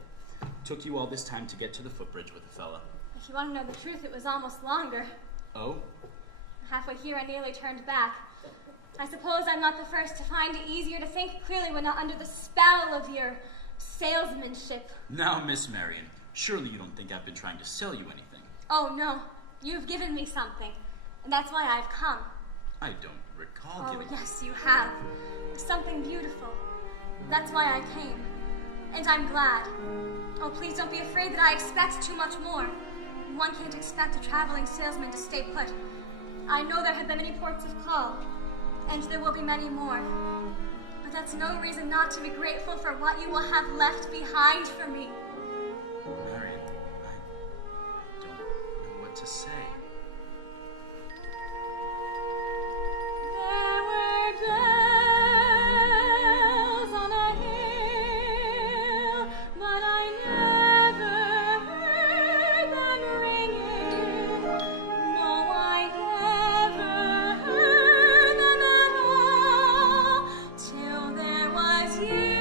Took you all this time to get to the footbridge with the fella. If you want to know the truth, it was almost longer. Oh? Halfway here, I nearly turned back. I suppose I'm not the first to find it easier to think clearly when not under the spell of your salesmanship. Now, Miss Marion, surely you don't think I've been trying to sell you anything. Oh, no. You've given me something. And that's why I've come. I don't recall Oh, giving... yes, you have. Something beautiful. That's why I came. And I'm glad. Oh, please don't be afraid that I expect too much more. One can't expect a traveling salesman to stay put. I know there have been many ports of call, and there will be many more. But that's no reason not to be grateful for what you will have left behind for me. Marion, I don't know what to say. There were bells on a hill, but I never heard them ringing. No, I never heard them at all, till there was you.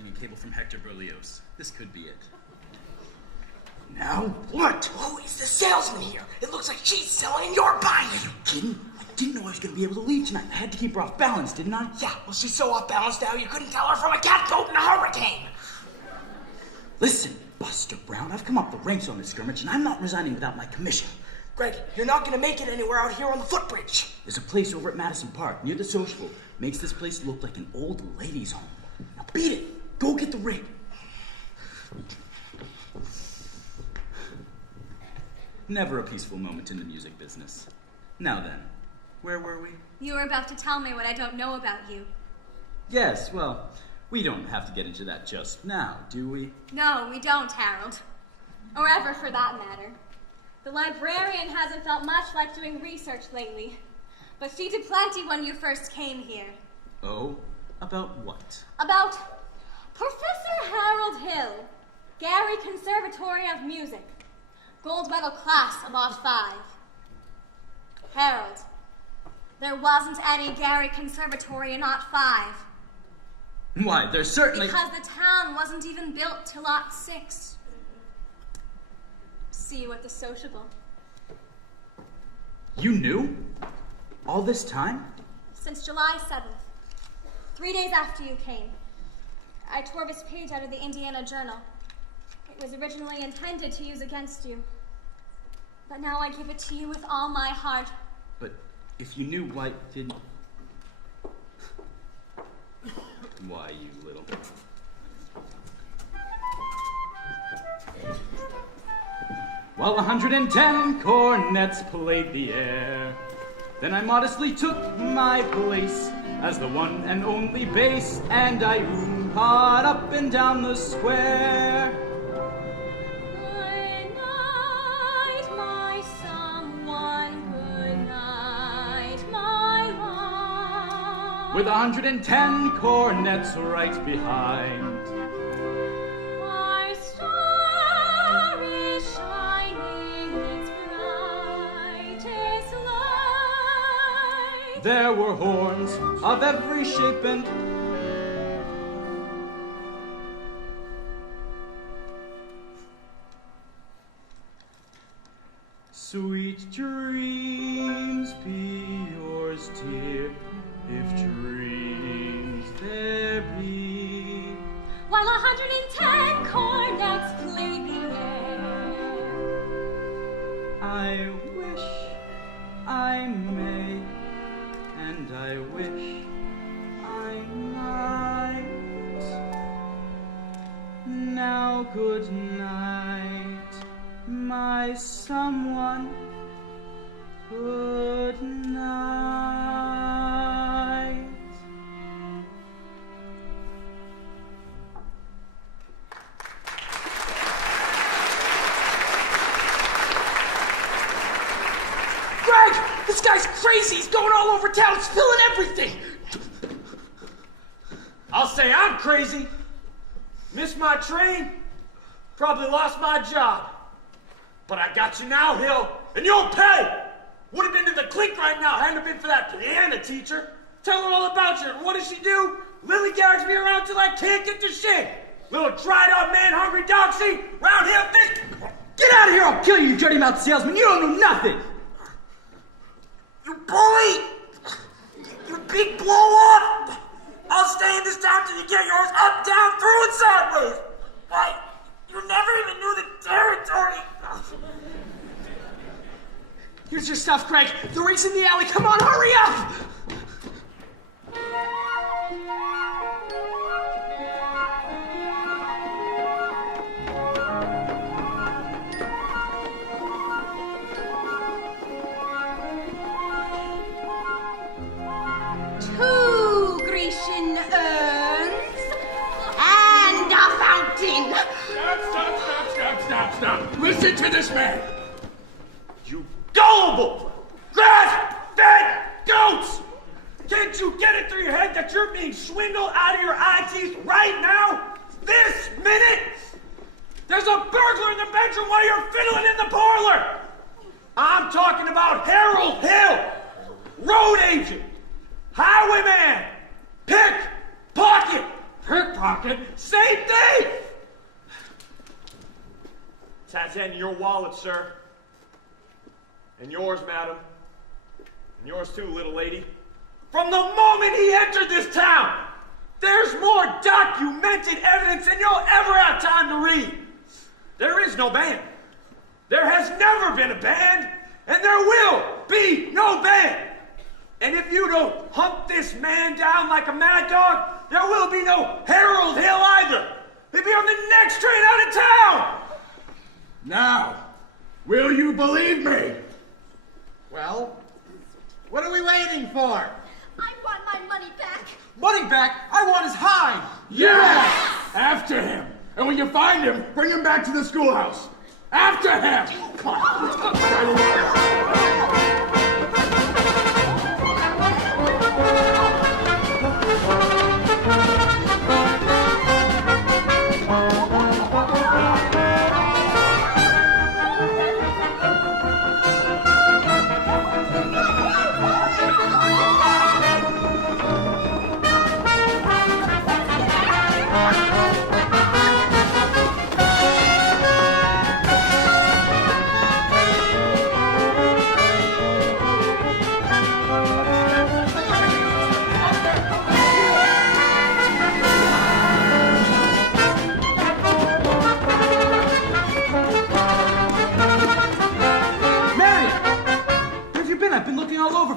collecting a cable from Hector Berlioz. This could be it. Now what? Who is the salesman here? It looks like she's selling and you're buying. Are you kidding? I didn't know I was going to be able to leave tonight. I had to keep her off balance, didn't I? Yeah, well, she's so off balance now you couldn't tell her from a catboat in a hurricane. Listen, Buster Brown, I've come up the ranks on this skirmish, and I'm not resigning without my commission. Greg, you're not going to make it anywhere out here on the footbridge. There's a place over at Madison Park, near the Sociable. Makes this place look like an old ladies' home. Now beat it. Go get the rig. Never a peaceful moment in the music business. Now then, where were we? You were about to tell me what I don't know about you. Yes, well, we don't have to get into that just now, do we? No, we don't, Harold. Or ever, for that matter. The librarian hasn't felt much like doing research lately. But she did plenty when you first came here. Oh? About what? About Professor Harold Hill, Gary Conservatory of Music, gold medal class of Lot 5. Harold, there wasn't any Gary Conservatory in Lot 5. Why, there's certainly... Because the town wasn't even built till Lot 6. See you at the sociable. You knew? All this time? Since July 7th. 3 days after you came. I tore this page out of the Indiana Journal. It was originally intended to use against you. But now I give it to you with all my heart. But if you knew, why didn't... Why, you little... While 110 cornets played the air, then I modestly took my place as the one and only bass, and I ooh-hawed up and down the square. Good night, my someone, good night, my love. With 110 cornets right behind. Our star is shining its brightest light. There were horns of every shape and... Sweet dreams be yours, dear, if dreams there be. While 110 cornets play the air. I wish I may, and I wish I might. Now good night, my someone. Good night. Greg, this guy's crazy. He's going all over town, spilling everything. I'll say I'm crazy. Missed my train. Probably lost my job. But I got you now, Hill, and you'll pay. Would have been to the clink right now, hadn't it been for that piano teacher. Tell her all about you. What does she do? Lily gags me around till I can't get to shit. Little dried up man, hungry doxy, round here, thick. Get out of here! I'll kill you, you dirty mouth salesman. You don't know nothing. You bully! You big blow off! I'll stay in this town till you get yours up, down, through, and sideways. Why, you never even knew the territory. Here's your stuff, Greg. The rig's in the alley. Come on, hurry up! Two Grecian urns and a fountain. Stop. Listen to this man. You gullible, grass-fed goats! Can't you get it through your head that you're being swindled out of your eye teeth right now? This minute? There's a burglar in the bedroom while you're fiddling in the parlor! I'm talking about Harold Hill, road agent, highwayman, pickpocket, Pickpocket? Same thing! That's in your wallet, sir. And yours, madam. And yours too, little lady. From the moment he entered this town, there's more documented evidence than you'll ever have time to read. There is no band. There has never been a band, and there will be no band. And if you don't hunt this man down like a mad dog, there will be no Harold Hill either. He'll be on the next train out of town. Now, will you believe me? Well, what are we waiting for? I want my money back. Money back? I want his hide! Yes! After him. And when you find him, bring him back to the schoolhouse. After him! Come on. Right away.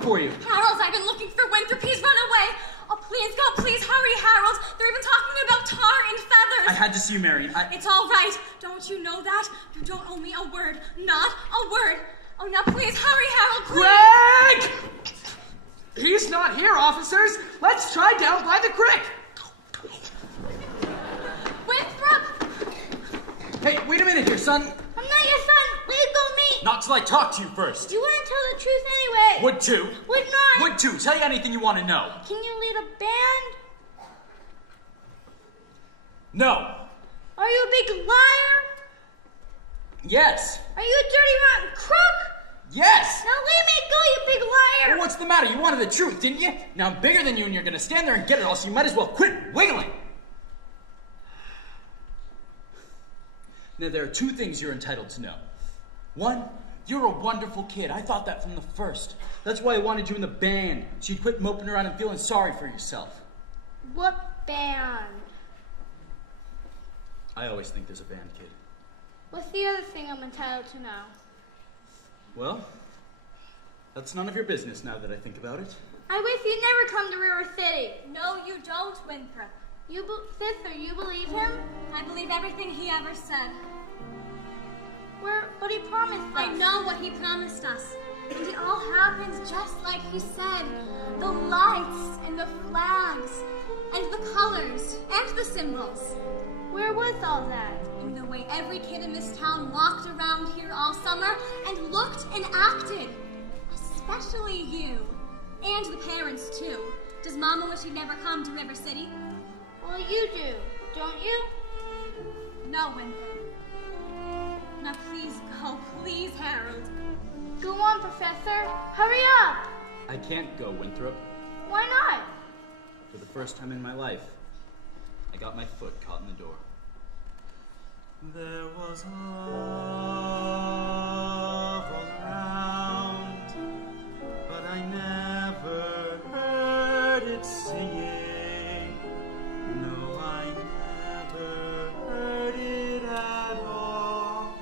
For you. Harold, I've been looking for Winthrop. He's run away. Oh, please, God, please hurry, Harold. They're even talking about tar and feathers. I had to see you, Marion. It's all right. Don't you know that? You don't owe me a word. Not a word. Oh, now please hurry, Harold, please. Greg! He's not here, officers. Let's try down by the creek. Winthrop! Hey, wait a minute here, son. I'm not your son. Leave go me. Not till I talk to you first. You wouldn't tell the truth anyway. Would too. Would not. Would too. Tell you anything you want to know. Can you lead a band? No. Are you a big liar? Yes. Are you a dirty, rotten crook? Yes. Now let me go, you big liar. Well, what's the matter? You wanted the truth, didn't you? Now I'm bigger than you and you're going to stand there and get it all, so you might as well quit wiggling. Now, there are two things you're entitled to know. One, you're a wonderful kid. I thought that from the first. That's why I wanted you in the band, so you'd quit moping around and feeling sorry for yourself. What band? I always think there's a band, kid. What's the other thing I'm entitled to know? Well, that's none of your business now that I think about it. I wish you'd never come to River City. No, you don't, Winthrop. Sister, you believe him? I believe everything he ever said. What he promised us. I know what he promised us. And it all happens just like he said. The lights and the flags and the colors and the symbols. Where was all that? In the way every kid in this town walked around here all summer and looked and acted. Especially you. And the parents, too. Does Mama wish he'd never come to River City? Well, you do, don't you? No, Winthrop. Now please go. Please, Harold. Go on, Professor. Hurry up. I can't go, Winthrop. Why not? For the first time in my life, I got my foot caught in the door. There was love all around, but I never heard it singing. No, I never heard it at all,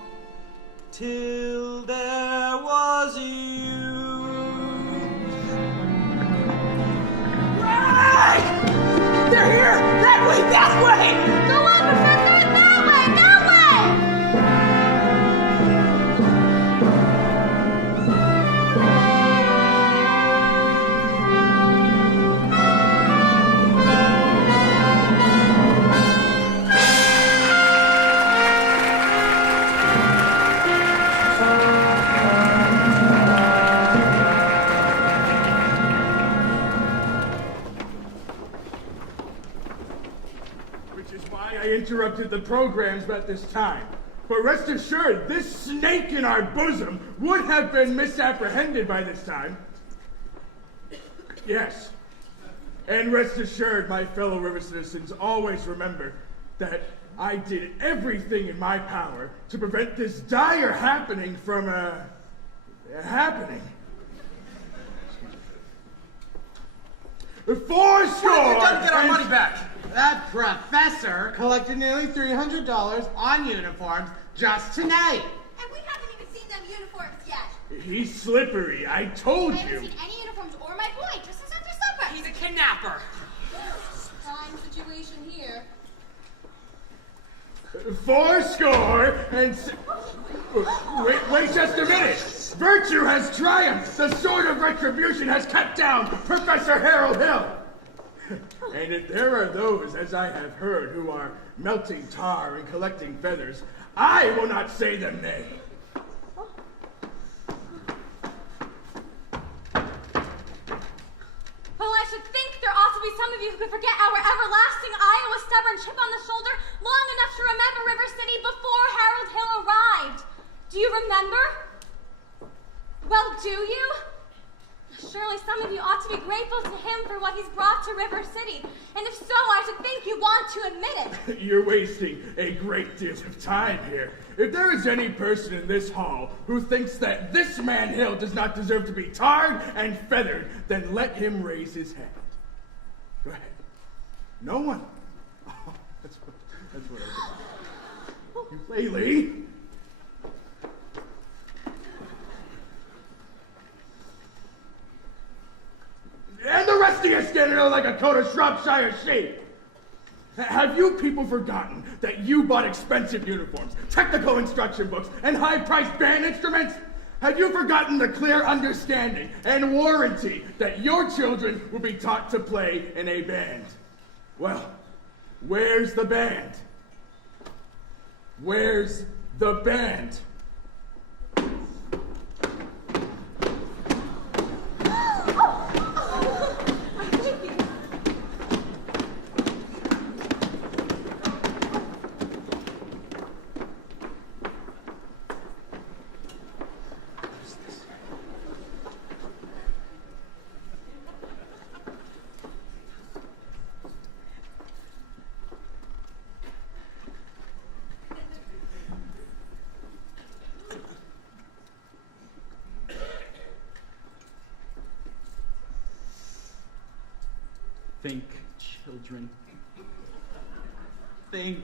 till there was you. Right! They're here! That way! That way! Go on, Professor! That way! That way! Which is why I interrupted the programs at this time. But rest assured, this snake in our bosom would have been misapprehended by this time. Yes. And rest assured, my fellow river citizens, always remember that I did everything in my power to prevent this dire happening from, happening. Fourscore! We're done to get our and- money back. That professor collected nearly $300 on uniforms just tonight. And we haven't even seen them uniforms yet. He's slippery, I told I haven't you. seen any uniforms or my boy, just as after supper. He's a kidnapper. Prime situation here. Fourscore and wait just a minute. Virtue has triumphed. The sword of retribution has cut down Professor Harold Hill. And if there are those, as I have heard, who are melting tar and collecting feathers, I will not say them nay. Well, I should think there ought to be some of you who could forget our everlasting Iowa stubborn chip on the shoulder long enough to remember River City before Harold Hill arrived. Do you remember? Well, do you? Surely some of you ought to be grateful to him for what he's brought to River City. And if so, I should think you want to admit it. You're wasting a great deal of time here. If there is any person in this hall who thinks that this man Hill does not deserve to be tarred and feathered, then let him raise his hand. Go ahead. No one. Oh, that's what I did. You play, Lee. And the rest of you standing there like a coat of Shropshire sheep. Have you people forgotten that you bought expensive uniforms, technical instruction books, and high-priced band instruments? Have you forgotten the clear understanding and warranty that your children will be taught to play in a band? Well, where's the band? Where's the band? Think, children. Think.